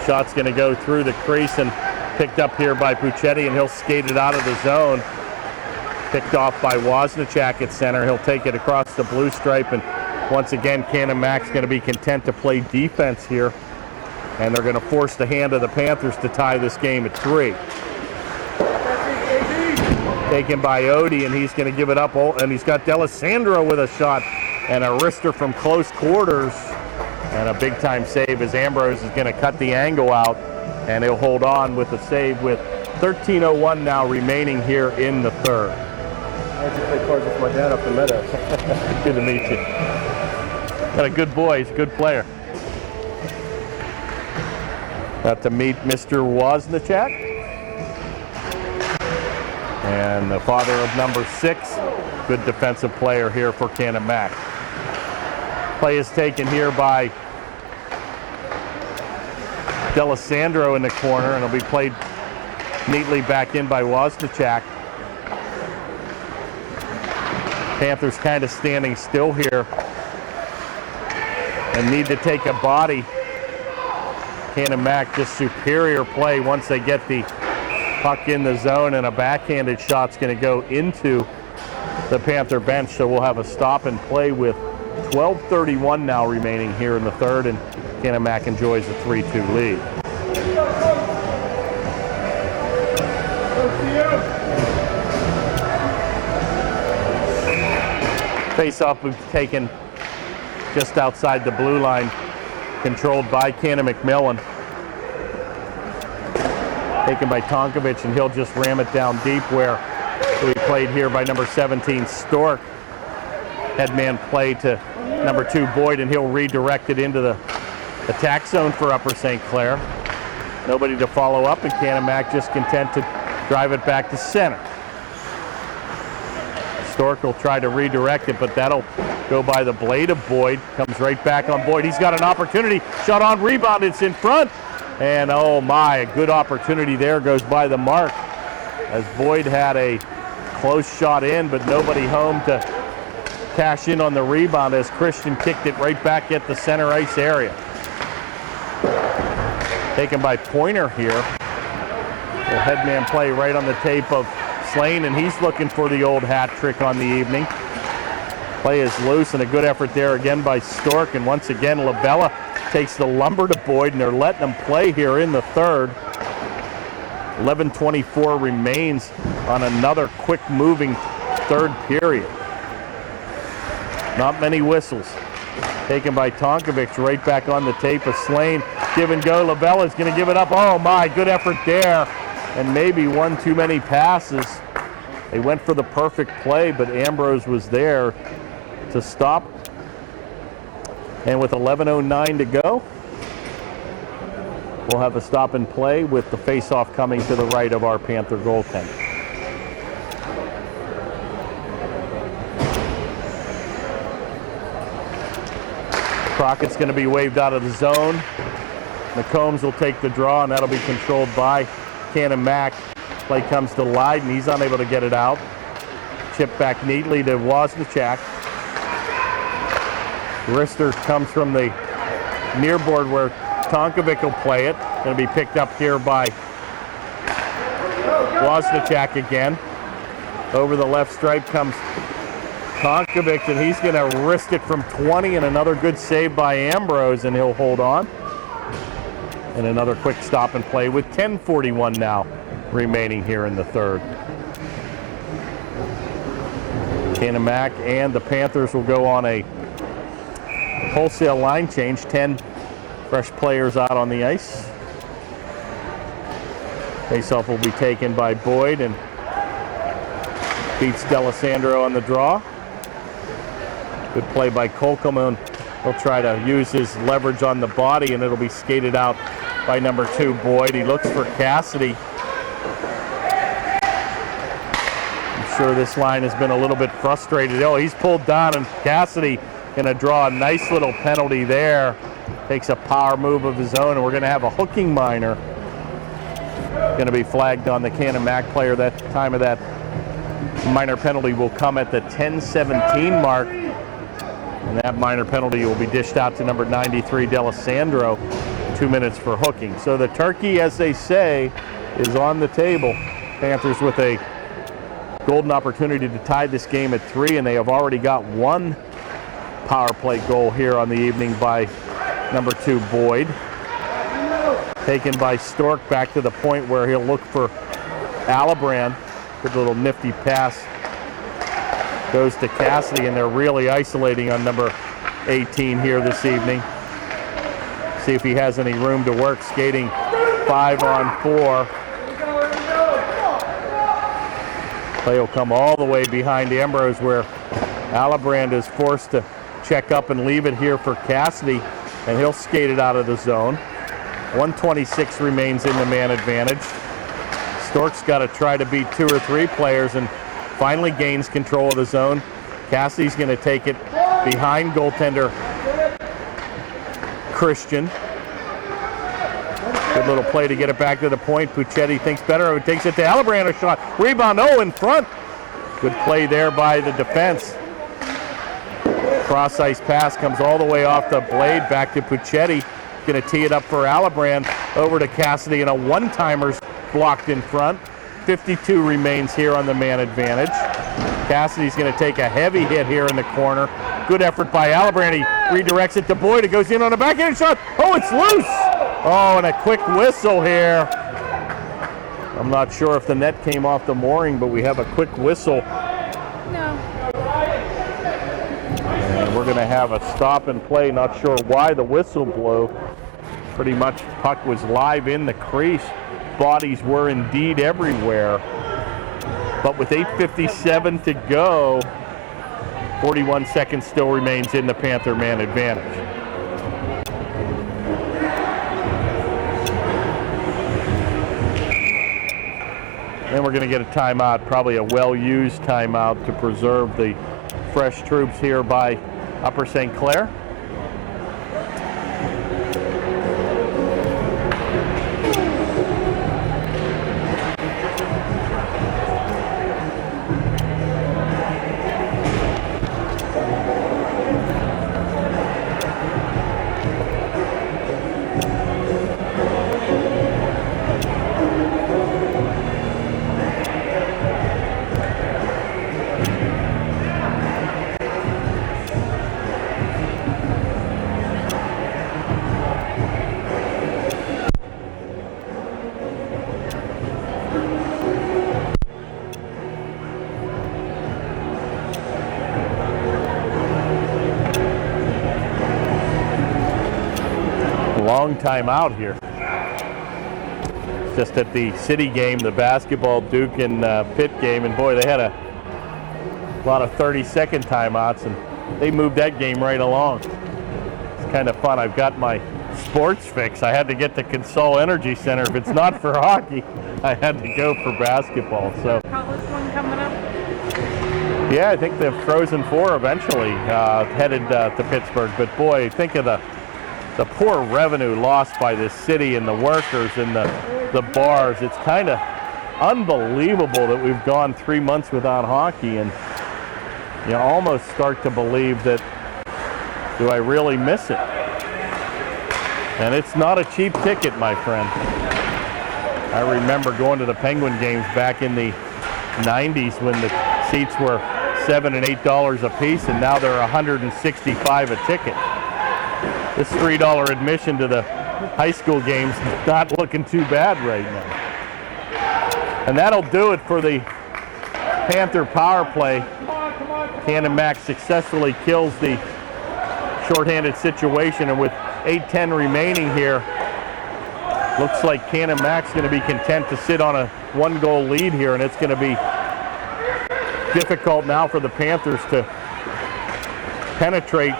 Shot's going to go through the crease and picked up here by Puccetti, and he'll skate it out of the zone. Picked off by Wozniak at center. He'll take it across the blue stripe, and once again, Canon-Mac's going to be content to play defense here, and they're going to force the hand of the Panthers to tie this game at 3. Taken by Odie, and he's going to give it up, and he's got D'Alessandro with a shot, and a wrister from close quarters, and a big-time save as Ambrose is going to cut the angle out, and he'll hold on with the save with 13:01 now remaining here in the third. I had to play cards with my dad up the meadow. Good to meet you. Got a good boy. He's a good player. Got to meet Mr. Wozniak. And the father of number 6. Good defensive player here for Canon-Mac. Play is taken here by D'Alessandro in the corner, and it'll be played neatly back in by Wozniak. Panthers kind of standing still here and need to take a body. Canon-Mac just superior play once they get the puck in the zone, and a backhanded shot's going to go into the Panther bench, so we'll have a stop and play with 12:31 now remaining here in the third, and Canon-Mac enjoys a 3-2 lead. Face-off was taken just outside the blue line, controlled by Canon-McMillan. Taken by Tonkovic, and he'll just ram it down deep where we played here by number 17, Stork. Headman play to number 2, Boyd, and he'll redirect it into the attack zone for Upper St. Clair. Nobody to follow up, and Canon-Mac just content to drive it back to center. Stork will try to redirect it, but that'll go by the blade of Boyd. Comes right back on Boyd. He's got an opportunity. Shot on rebound. It's in front. And oh my, a good opportunity there goes by the mark, as Boyd had a close shot in, but nobody home to cash in on the rebound as Christian kicked it right back at the center ice area. Taken by Pointer here. The headman play right on the tape of Slane, and he's looking for the old hat trick on the evening. Play is loose, and a good effort there again by Stork, and once again Labella takes the lumber to Boyd, and they're letting him play here in the third. 11:24 remains on another quick moving third period. Not many whistles. Taken by Tonkovic right back on the tape of Slane. Give and go. Labella's going to give it up. Oh my, good effort there. And maybe one too many passes. They went for the perfect play, but Ambrose was there to stop. And with 11:09 to go, we'll have a stop and play with the face-off coming to the right of our Panther goaltender. Crockett's going to be waved out of the zone. McCombs will take the draw, and that'll be controlled by Canon-Mac. Play comes to Lydon. He's unable to get it out. Chip back neatly to Wozniak. Wrister comes from the near board where Tonkovic will play it. Going to be picked up here by Wozniak again. Over the left stripe comes Konkovic, and he's going to wrist it from 20, and another good save by Ambrose, and he'll hold on. And another quick stop and play with 10:41 now remaining here in the third. Canon-Mac and the Panthers will go on a wholesale line change. 10 fresh players out on the ice. Faceoff will be taken by Boyd and beats D'Alessandro on the draw. Good play by Kolkoman. He'll try to use his leverage on the body, and it'll be skated out by number 2, Boyd. He looks for Cassidy. I'm sure this line has been a little bit frustrated. Oh, he's pulled down, and Cassidy gonna draw a nice little penalty there. Takes a power move of his own, and we're gonna have a hooking minor. Gonna be flagged on the Canon-Mac player. That time of that minor penalty will come at the 10:17 mark. And that minor penalty will be dished out to number 93, D'Alessandro. 2 minutes for hooking. So the turkey, as they say, is on the table. Panthers with a golden opportunity to tie this game at 3, and they have already got one power play goal here on the evening by number 2, Boyd. Taken by Stork back to the point where he'll look for Alibrand. Good little nifty pass. Goes to Cassidy, and they're really isolating on number 18 here this evening. See if he has any room to work, skating 5-on-4. Play will come all the way behind Ambrose, where Alibrand is forced to check up and leave it here for Cassidy, and he'll skate it out of the zone. 1:26 remains in the man advantage. Stork's got to try to beat 2 or 3 players and finally gains control of the zone. Cassidy's going to take it behind goaltender Christian. Good little play to get it back to the point. Puccetti thinks better of it, takes it to Alibrand, a shot. Rebound, oh, in front. Good play there by the defense. Cross ice pass comes all the way off the blade back to Puccetti. Going to tee it up for Alibrand, over to Cassidy, and a one-timer's blocked in front. 52 remains here on the man advantage. Cassidy's going to take a heavy hit here in the corner. Good effort by Alibrand. He redirects it to Boyd. It goes in on a backhand shot. Oh, it's loose. Oh, and a quick whistle here. I'm not sure if the net came off the mooring, but we have a quick whistle. No. And we're going to have a stop and play. Not sure why the whistle blew. Pretty much puck was live in the crease. Bodies were indeed everywhere. But with 8:57 to go, 41 seconds still remains in the Panther man advantage. Then we're going to get a timeout, probably a well-used timeout to preserve the fresh troops here by Upper St. Clair. Long time out here. Just at the city game, the basketball Duke and Pitt game, and boy, they had a lot of 30-second timeouts, and they moved that game right along. It's kind of fun. I've got my sports fix. I had to get to Consol Energy Center. If it's not for hockey, I had to go for basketball. So College one coming up? yeah, I think the Frozen Four eventually headed to Pittsburgh. But boy, think of the poor revenue lost by the city and the workers and the bars. It's kind of unbelievable that we've gone 3 months without hockey, and you almost start to believe that, do I really miss it? And it's not a cheap ticket, my friend. I remember going to the Penguin games back in the 90s when the seats were $7 and $8 a piece, and now they're $165 a ticket. This $3 admission to the high school game's not looking too bad right now. And that'll do it for the Panther power play. Canon-Mac successfully kills the shorthanded situation, and with 8:10 remaining here, looks like Canon-Mac's going to be content to sit on a one-goal lead here, and it's going to be difficult now for the Panthers to penetrate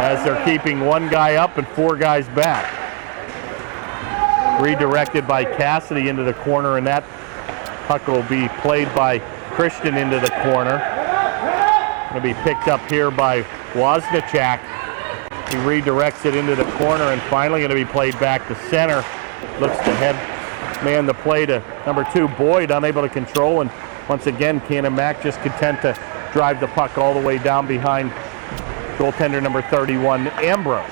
as they're keeping one guy up and four guys back. Redirected by Cassidy into the corner, and that puck will be played by Christian into the corner. Going to be picked up here by Wozniak. He redirects it into the corner, and finally going to be played back to center. Looks to head man the play to number 2, Boyd, unable to control, and once again Canon-Mac just content to drive the puck all the way down behind goaltender number 31, Ambrose.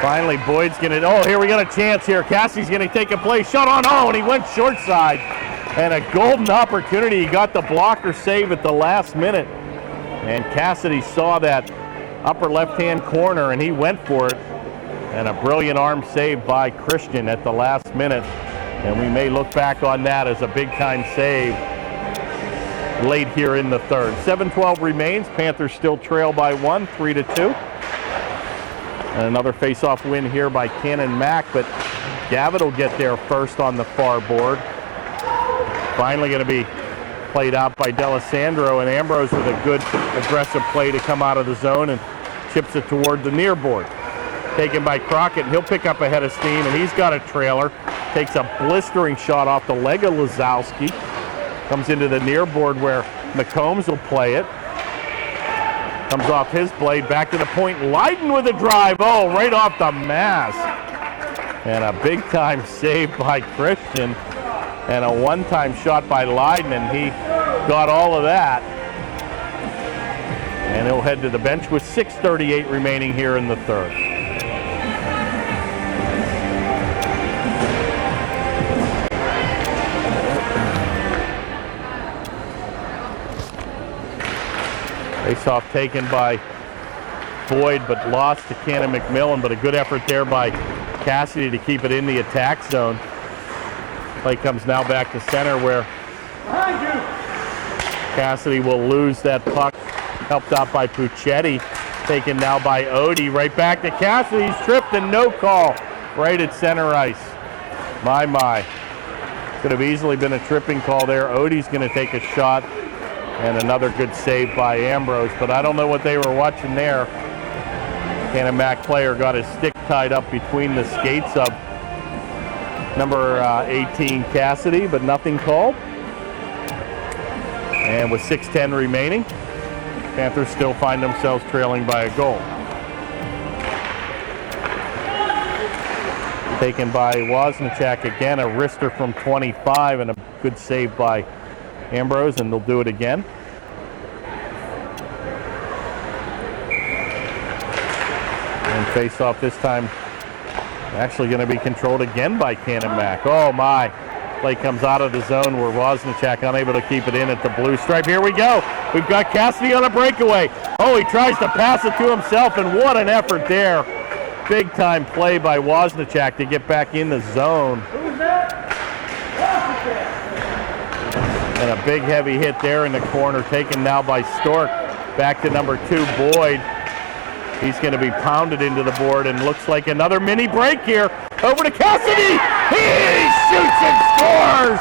Finally, Boyd's going to, oh, here we got a chance here. Cassidy's going to take a play, shot on, oh, and he went short side. And a golden opportunity. He got the blocker save at the last minute. And Cassidy saw that upper left-hand corner, and he went for it. And a brilliant arm save by Christian at the last minute. And we may look back on that as a big-time save late here in the third. 7:12 remains. Panthers still trail by 1, 3-2. And another face-off win here by Canon-Mac, but Gavitt will get there first on the far board. Finally going to be played out by D'Alessandro, and Ambrose with a good aggressive play to come out of the zone and chips it toward the near board. Taken by Crockett, and he'll pick up a head of steam, and he's got a trailer. Takes a blistering shot off the leg of Lazowski. Comes into the near board where McCombs will play it. Comes off his blade, back to the point. Leiden with a drive, oh, right off the mask. And a big-time save by Christian. And a one-time shot by Leiden, and he got all of that. And he'll head to the bench with 6:38 remaining here in the third. Face-off taken by Boyd, but lost to Canon-McMillan, but a good effort there by Cassidy to keep it in the attack zone. Play comes now back to center where Cassidy will lose that puck. Helped out by Puccetti. Taken now by Odie. Right back to Cassidy. He's tripped and no call. Right at center ice. My. Could have easily been a tripping call there. Odie's going to take a shot. And another good save by Ambrose. But I don't know what they were watching there. Canon-Mac player got his stick tied up between the skates of number 18 Cassidy, but nothing called. And with 6:10 remaining, Panthers still find themselves trailing by a goal. Taken by Wozniak again, a wrister from 25, and a good save by Ambrose, and they'll do it again. And face off this time actually going to be controlled again by Canon-Mac. Oh my. Play comes out of the zone where Wozniak unable to keep it in at the blue stripe. Here we go. We've got Cassidy on a breakaway. Oh, he tries to pass it to himself, and what an effort there. Big time play by Wozniak to get back in the zone. And a big heavy hit there in the corner, taken now by Stork. Back to number 2, Boyd. He's going to be pounded into the board, and looks like another mini break here. Over to Cassidy. He shoots and scores.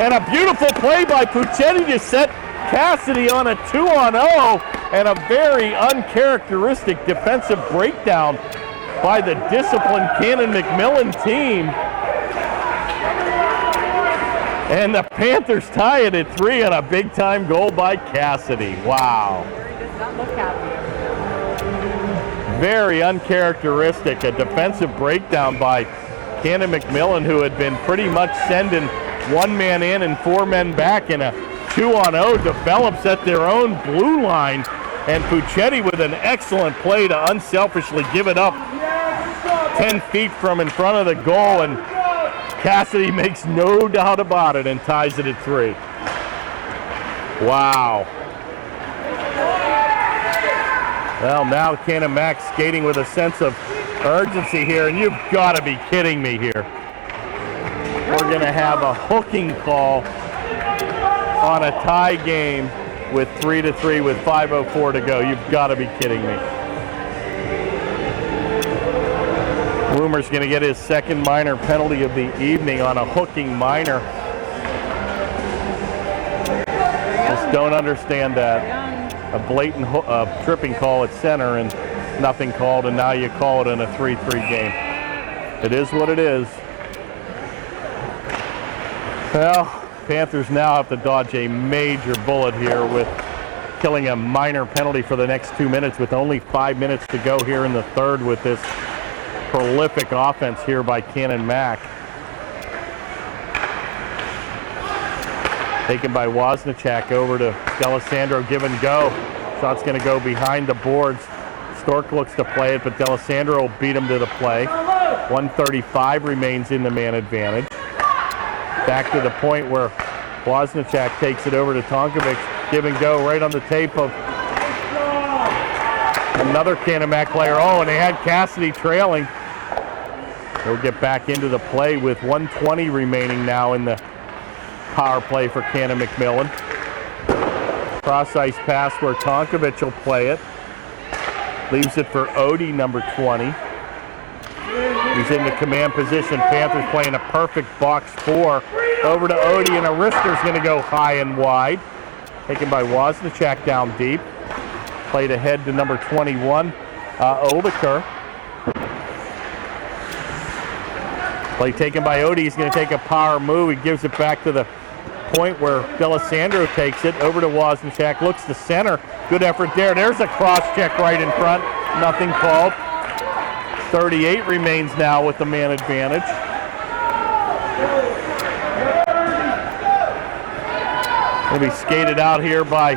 And a beautiful play by Puccetti to set Cassidy on a 2-on-0, and a very uncharacteristic defensive breakdown by the disciplined Canon-McMillan team. And the Panthers tie it at 3 on a big-time goal by Cassidy. Wow. Very uncharacteristic, a defensive breakdown by Canon-McMillan, who had been pretty much sending one man in and four men back, in a 2-on-0 develops at their own blue line, and Puccetti with an excellent play to unselfishly give it up 10 feet from in front of the goal, and Cassidy makes no doubt about it and ties it at 3. Wow. Well, now Canon-Mac skating with a sense of urgency here, and you've got to be kidding me here. We're going to have a hooking call on a tie game with 3-3 with 5:04 to go. You've got to be kidding me. Woomer's going to get his second minor penalty of the evening on a hooking minor. Just don't understand that. A blatant tripping call at center and nothing called, and now you call it in a 3-3 game. It is what it is. Well, Panthers now have to dodge a major bullet here with killing a minor penalty for the next 2 minutes with only 5 minutes to go here in the third with this prolific offense here by Canon-Mac. Taken by Wozniak over to D'Alessandro, give and go. Shot's going to go behind the boards. Stork looks to play it, but D'Alessandro will beat him to the play. 1:35 remains in the man advantage. Back to the point where Wozniak takes it over to Tonkovic. Give and go right on the tape of another Canon-Mac player. Oh, and they had Cassidy trailing. They'll get back into the play with 1:20 remaining now in the power play for Canon-McMillan. Cross-ice pass where Tonkovic will play it. Leaves it for Odie, number 20. He's in the command position. Panthers playing a perfect box 4. Over to Odie, and a wrister's going to go high and wide. Taken by Wozniak down deep. Played ahead to number 21, Oviker. Play taken by Odie. He's going to take a power move. He gives it back to the point where D'Alessandro takes it. Over to Wozniak. Looks to center. Good effort there. There's a cross check right in front. Nothing called. 38 remains now with the man advantage. Will be skated out here by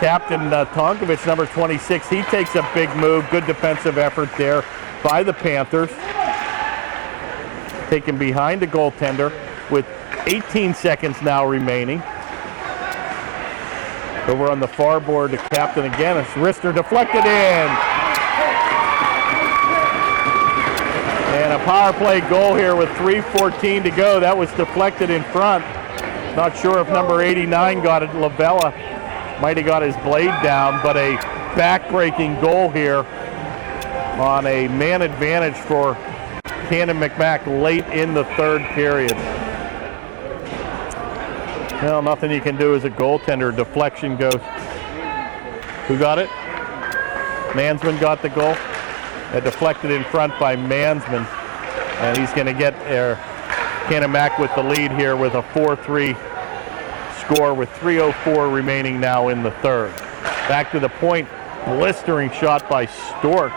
Captain Tonkovic, number 26. He takes a big move. Good defensive effort there by the Panthers. Taken behind the goaltender with 18 seconds now remaining. Over on the far board, the captain again. It's wrister deflected in. And a power play goal here with 3:14 to go. That was deflected in front. Not sure if number 89 got it. Lavella might have got his blade down, but a back-breaking goal here on a man advantage for Canon-McMac late in the third period. Well, nothing you can do as a goaltender. Deflection goes. Who got it? Mansman got the goal. Deflected in front by Mansman. And he's going to get Canon-Mac with the lead here with a 4-3 score with 3:04 remaining now in the third. Back to the point. Blistering shot by Stork.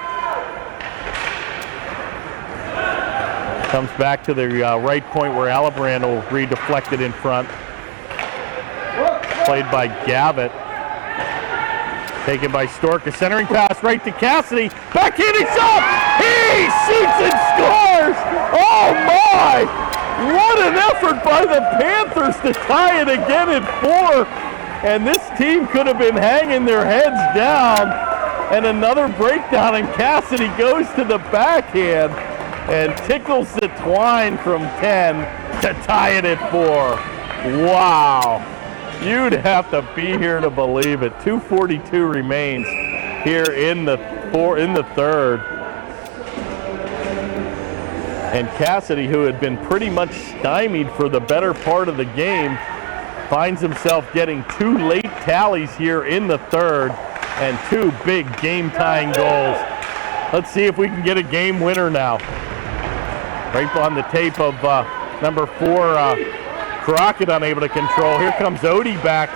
Comes back to the right point where Alibrand will redeflect it in front. Played by Gavitt. Taken by Stork. A centering pass right to Cassidy. Backhanded shot! He shoots and scores! Oh my! What an effort by the Panthers to tie it again at 4. And this team could have been hanging their heads down. And another breakdown, and Cassidy goes to the backhand and tickles the twine from 10 to tie it at 4. Wow. You'd have to be here to believe it. 2:42 remains here in the third. And Cassidy, who had been pretty much stymied for the better part of the game, finds himself getting 2 late tallies here in the third and 2 big game-tying goals. Let's see if we can get a game winner now. Right on the tape of number 4, Crockett unable to control. Here comes Odie back,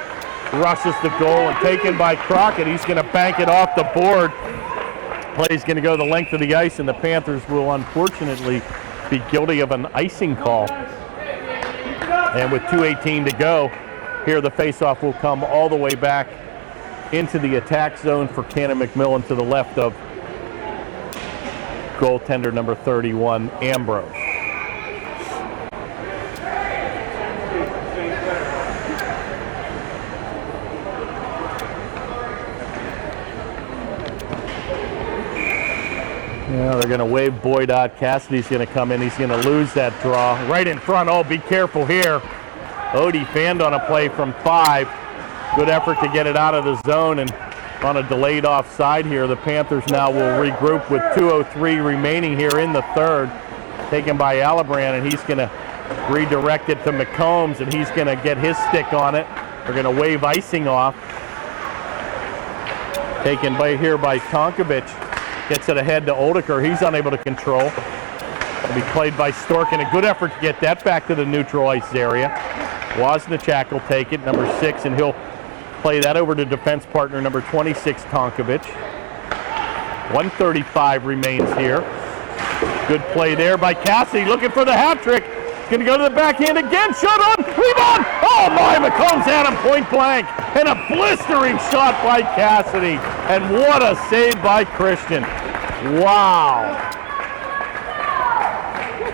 rushes the goal, and taken by Crockett. He's going to bank it off the board. Play's going to go the length of the ice, and the Panthers will unfortunately be guilty of an icing call. And with 2:18 to go, here the faceoff will come all the way back into the attack zone for Canon-McMillan to the left of goaltender number 31, Ambrose. Yeah, they're going to wave Boyd out. Cassidy's going to come in. He's going to lose that draw. Right in front. Oh, be careful here. Odie fanned on a play from 5. Good effort to get it out of the zone, and on a delayed offside here, the Panthers now will regroup with 2:03 remaining here in the third. Taken by Alibrand, and he's going to redirect it to McCombs, and he's going to get his stick on it. They're going to wave icing off. Taken by Tonkovic. Gets it ahead to Oldeker. He's unable to control. It'll be played by Stork, and a good effort to get that back to the neutral ice area. Wozniak will take it, number 6, and he'll play that over to defense partner number 26, Tonkovic. 1:35 remains here. Good play there by Cassidy, looking for the hat trick. Going to go to the backhand again. Shot on, rebound. Oh my, McCombs had him point blank. And a blistering shot by Cassidy. And what a save by Christian. Wow.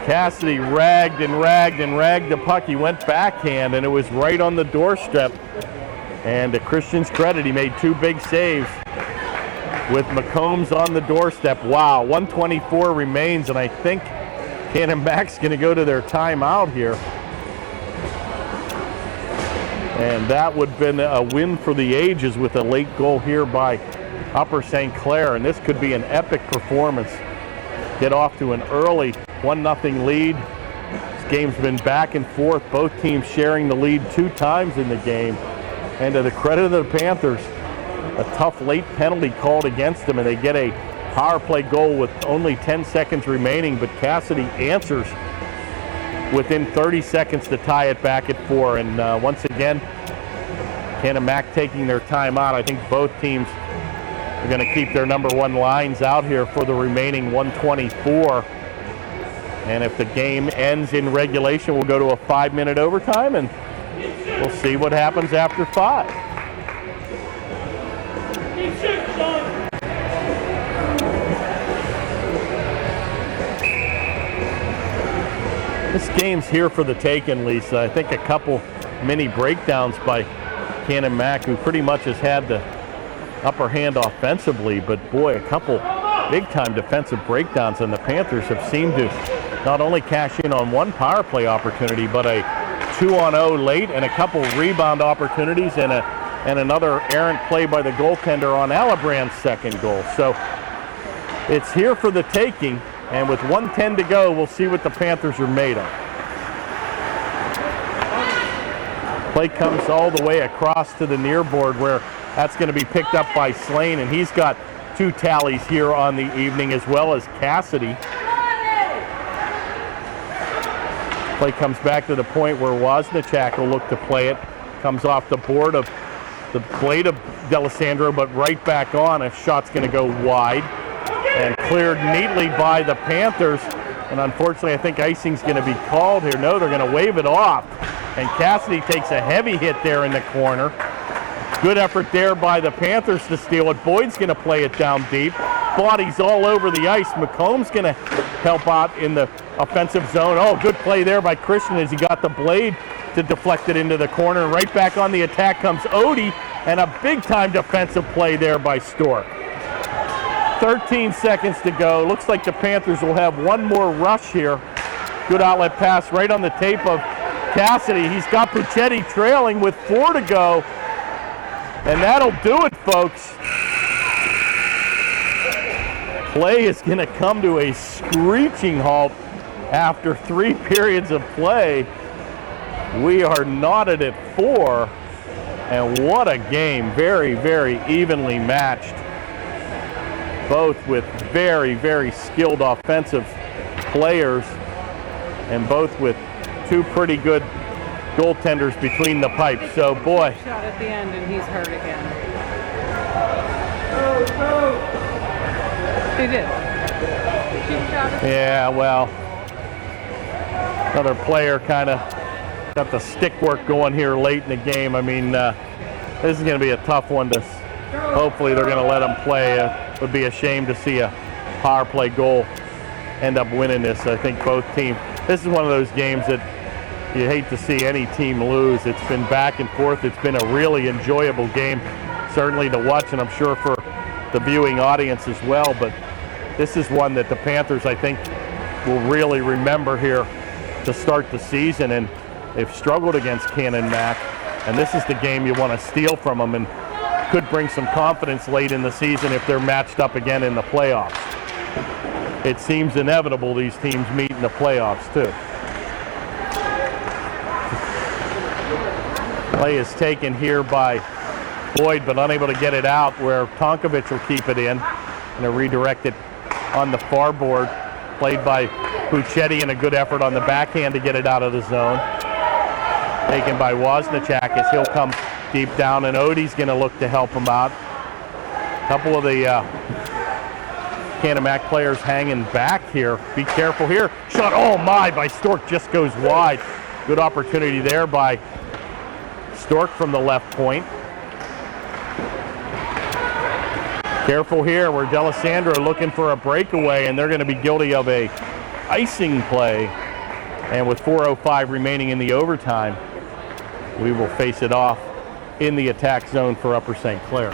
Cassidy ragged the puck. He went backhand, and it was right on the doorstep. And to Christian's credit, he made 2 big saves with McCombs on the doorstep. Wow, 1:24 remains, and I think Canon-McMillan's going to go to their timeout here. And that would have been a win for the ages with a late goal here by Upper St. Clair. And this could be an epic performance. Get off to an early 1-0 lead. This game's been back and forth. Both teams sharing the lead 2 times in the game. And to the credit of the Panthers, a tough late penalty called against them, and they get a power play goal with only 10 seconds remaining, but Cassidy answers within 30 seconds to tie it back at 4. And once again, Canon-McMillan taking their timeout. I think both teams are going to keep their number 1 lines out here for the remaining 1:24. And if the game ends in regulation, we'll go to a 5-minute overtime, and we'll see what happens after 5. This game's here for the taking, Lisa. I think a couple mini breakdowns by Canon-McMillan, who pretty much has had the upper hand offensively, but boy, a couple big-time defensive breakdowns, and the Panthers have seemed to not only cash in on 1 power play opportunity, but a 2-on-0 late, and a couple rebound opportunities, and another errant play by the goaltender on Alibrand's second goal. So it's here for the taking. And with 1:10 to go, we'll see what the Panthers are made of. Play comes all the way across to the near board, where that's going to be picked up by Slane, and he's got 2 tallies here on the evening, as well as Cassidy. Play comes back to the point where Wozniak will look to play it. Comes off the board of the blade of D'Alessandro, but right back on. A shot's going to go wide. And cleared neatly by the Panthers. And unfortunately, I think icing's going to be called here. No, they're going to wave it off. And Cassidy takes a heavy hit there in the corner. Good effort there by the Panthers to steal it. Boyd's going to play it down deep. Bodies all over the ice. McComb's going to help out in the offensive zone. Oh, good play there by Christian as he got the blade to deflect it into the corner. And right back on the attack comes Odie. And a big-time defensive play there by Stork. 13 seconds to go. Looks like the Panthers will have 1 more rush here. Good outlet pass right on the tape of Cassidy. He's got Puccetti trailing with 4 to go. And that'll do it, folks. Play is going to come to a screeching halt after 3 periods of play. We are knotted at 4. And what a game. Very, very evenly matched. Both with very, very skilled offensive players, and both with 2 pretty good goaltenders between the pipes. So, boy. Shot at the end, and he's hurt again. He did. Yeah, well, another player kind of got the stick work going here late in the game. I mean, this is going to be a tough one to. Hopefully they're going to let him play. It would be a shame to see a power play goal end up winning this. I think both teams, this is one of those games that you hate to see any team lose. It's been back and forth. It's been a really enjoyable game, certainly to watch, and I'm sure for the viewing audience as well. But this is one that the Panthers, I think, will really remember here to start the season. And they've struggled against Canon-Mac, and this is the game you want to steal from them and could bring some confidence late in the season if they're matched up again in the playoffs. It seems inevitable these teams meet in the playoffs too. Play is taken here by Boyd, but unable to get it out, where Tonkovic will keep it in. And a redirect it on the far board, played by Puchetti, and a good effort on the backhand to get it out of the zone. Taken by Wozniak as he'll come deep down, and Odie's going to look to help him out. A couple of the Canon-Mac players hanging back here. Be careful here. Shot, oh my, by Stork, just goes wide. Good opportunity there by Stork from the left point. Careful here, where D'Alessandro looking for a breakaway, and they're going to be guilty of a icing play. And with 4:05 remaining in the overtime, we will face it off in the attack zone for Upper St. Clair.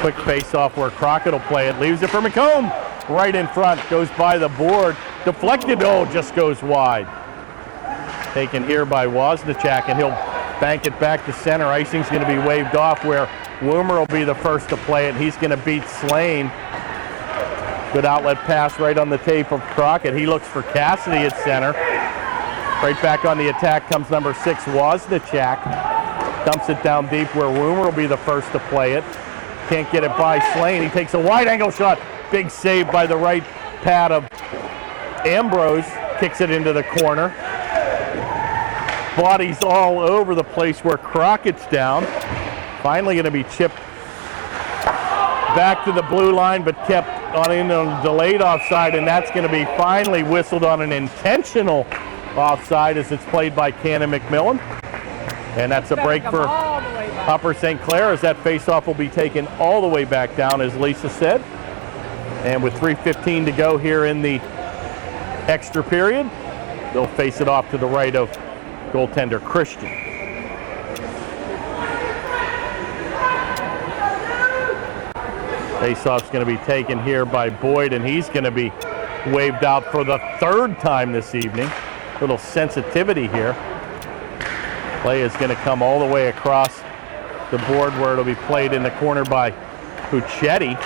Quick face-off where Crockett will play it. Leaves it for McComb. Right in front. Goes by the board. Deflected. Oh, just goes wide. Taken here by Wozniak, and he'll bank it back to center. Icing's going to be waved off, where Woomer will be the first to play it. He's going to beat Slane. Good outlet pass right on the tape of Crockett. He looks for Cassidy at center. Right back on the attack comes number 6, Wozniak. Dumps it down deep, where Woomer will be the first to play it. Can't get it by Slane. He takes a wide angle shot. Big save by the right pad of Ambrose. Kicks it into the corner. Bodies all over the place where Crockett's down. Finally going to be chipped back to the blue line, but kept on in a delayed offside, and that's going to be finally whistled on an intentional offside as it's played by Canon-McMillan. And that's a break for Upper St. Clair, as that faceoff will be taken all the way back down, as Lisa said. And with 3:15 to go here in the extra period, they'll face it off to the right of goaltender Christian. Faceoff's going to be taken here by Boyd, and he's going to be waved out for the 3rd time this evening. A little sensitivity here. Play is going to come all the way across the board, where it'll be played in the corner by Puchetti.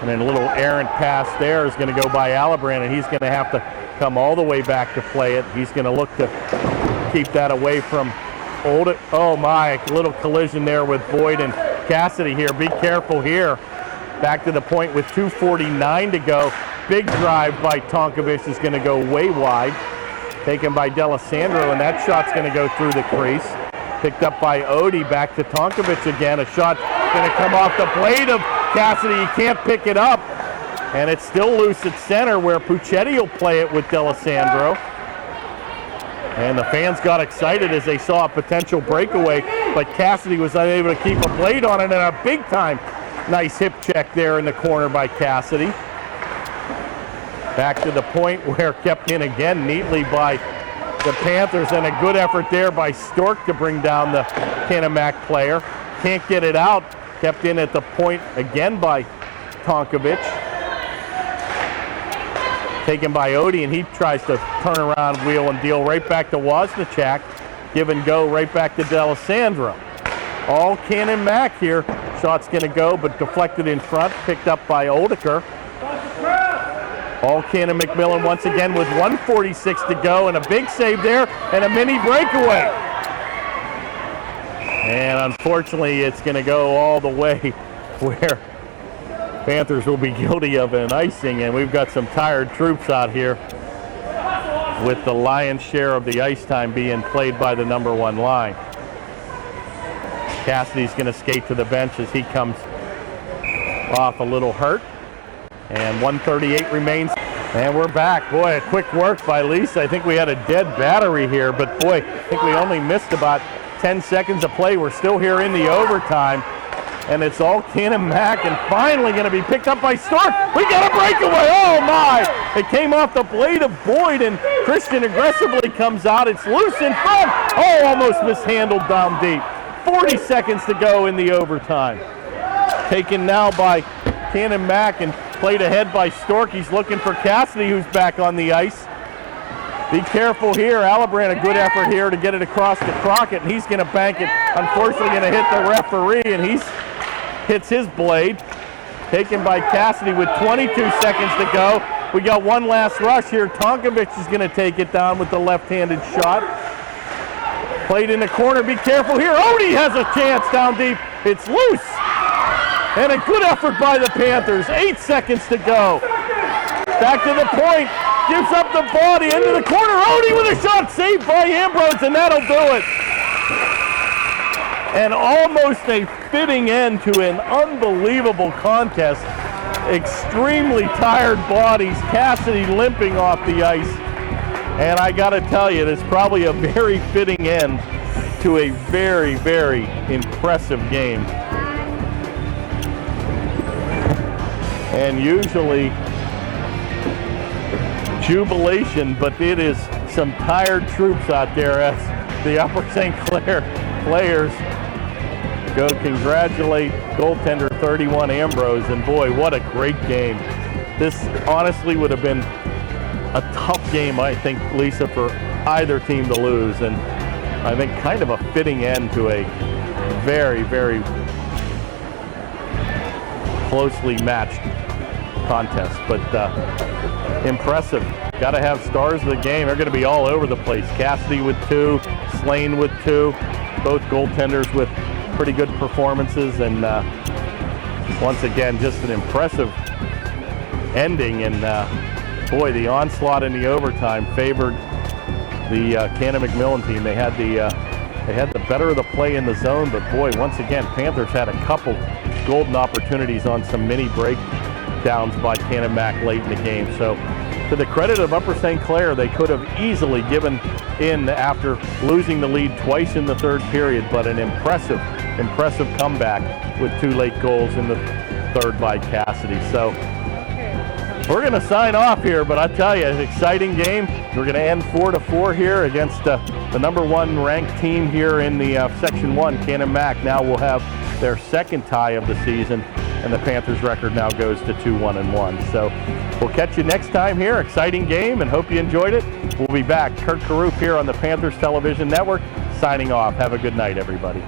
And then a little errant pass there is going to go by Alibrand, and he's going to have to come all the way back to play it. He's going to look to keep that away from Old. Oh my, a little collision there with Boyd and Cassidy here. Be careful here. Back to the point with 2:49 to go. Big drive by Tonkovic is going to go way wide. Taken by D'Alessandro, and that shot's going to go through the crease. Picked up by Odie, back to Tonkovic again. A shot going to come off the blade of Cassidy. He can't pick it up, and it's still loose at center, where Puchetti will play it with D'Alessandro. And the fans got excited as they saw a potential breakaway, but Cassidy was unable to keep a blade on it, and a big-time nice hip check there in the corner by Cassidy. Back to the point, where kept in again neatly by the Panthers, and a good effort there by Stork to bring down the Canon-Mac player. Can't get it out. Kept in at the point again by Tonkovic. Taken by Odie, and he tries to turn around, wheel, and deal right back to Wozniak. Give and go right back to D'Alessandro. All Canon-Mac here. Shot's going to go, but deflected in front. Picked up by Oldeker. All Canon-McMillan once again with 1:46 to go, and a big save there, and a mini breakaway. And unfortunately, it's going to go all the way, where Panthers will be guilty of an icing, and we've got some tired troops out here, with the lion's share of the ice time being played by the number 1 line. Cassidy's going to skate to the bench as he comes off a little hurt. And 1:38 remains. And we're back. Boy, a quick work by Lisa. I think we had a dead battery here, but boy, I think we only missed about 10 seconds of play. We're still here in the overtime, and it's all Canon-Mac, and finally going to be picked up by Stork. We got a breakaway. Oh my! It came off the blade of Boyd, and Christian aggressively comes out. It's loose in front. Oh, almost mishandled down deep. 40 seconds to go in the overtime. Taken now by Canon-Mac and played ahead by Stork. He's looking for Cassidy, who's back on the ice. Be careful here. Alibrand, a good effort here to get it across to Crockett, and he's going to bank it. Unfortunately, going to hit the referee, and he hits his blade. Taken by Cassidy with 22 seconds to go. We got one last rush here. Tonkovic is going to take it down with the left-handed shot. Played in the corner. Be careful here. Odie has a chance down deep. It's loose. And a good effort by the Panthers. 8 seconds to go. Back to the point. Gives up the body into the corner. Odie with a shot saved by Ambrose, and that'll do it. And almost a fitting end to an unbelievable contest. Extremely tired bodies. Cassidy limping off the ice. And I got to tell you, it's probably a very fitting end to a very, very impressive game. And usually jubilation, but it is some tired troops out there as the Upper St. Clair players go congratulate goaltender 31 Ambrose. And boy, what a great game. This honestly would have been a tough game, I think, Lisa, for either team to lose, and I think kind of a fitting end to a very, very closely matched contest. But impressive. Got to have stars of the game. They're going to be all over the place. Cassidy with 2, Slane with 2, both goaltenders with pretty good performances, and once again, just an impressive ending. And boy, the onslaught in the overtime favored the Canon-McMillan team. They had the better of the play in the zone, but boy, once again, Panthers had a couple golden opportunities on some mini breakdowns by Canon-Mac late in the game. So to the credit of Upper St. Clair, they could have easily given in after losing the lead twice in the third period, but an impressive comeback with 2 late goals in the third by Cassidy. So we're going to sign off here, but I tell you, an exciting game. We're going to end 4-4 here against the number 1 ranked team here in the Section 1, Canon-Mac. Now will have their second tie of the season, and the Panthers record now goes to 2-1-1. So we'll catch you next time here. Exciting game, and hope you enjoyed it. We'll be back. Kurt Karouf here on the Panthers Television Network, signing off. Have a good night, everybody.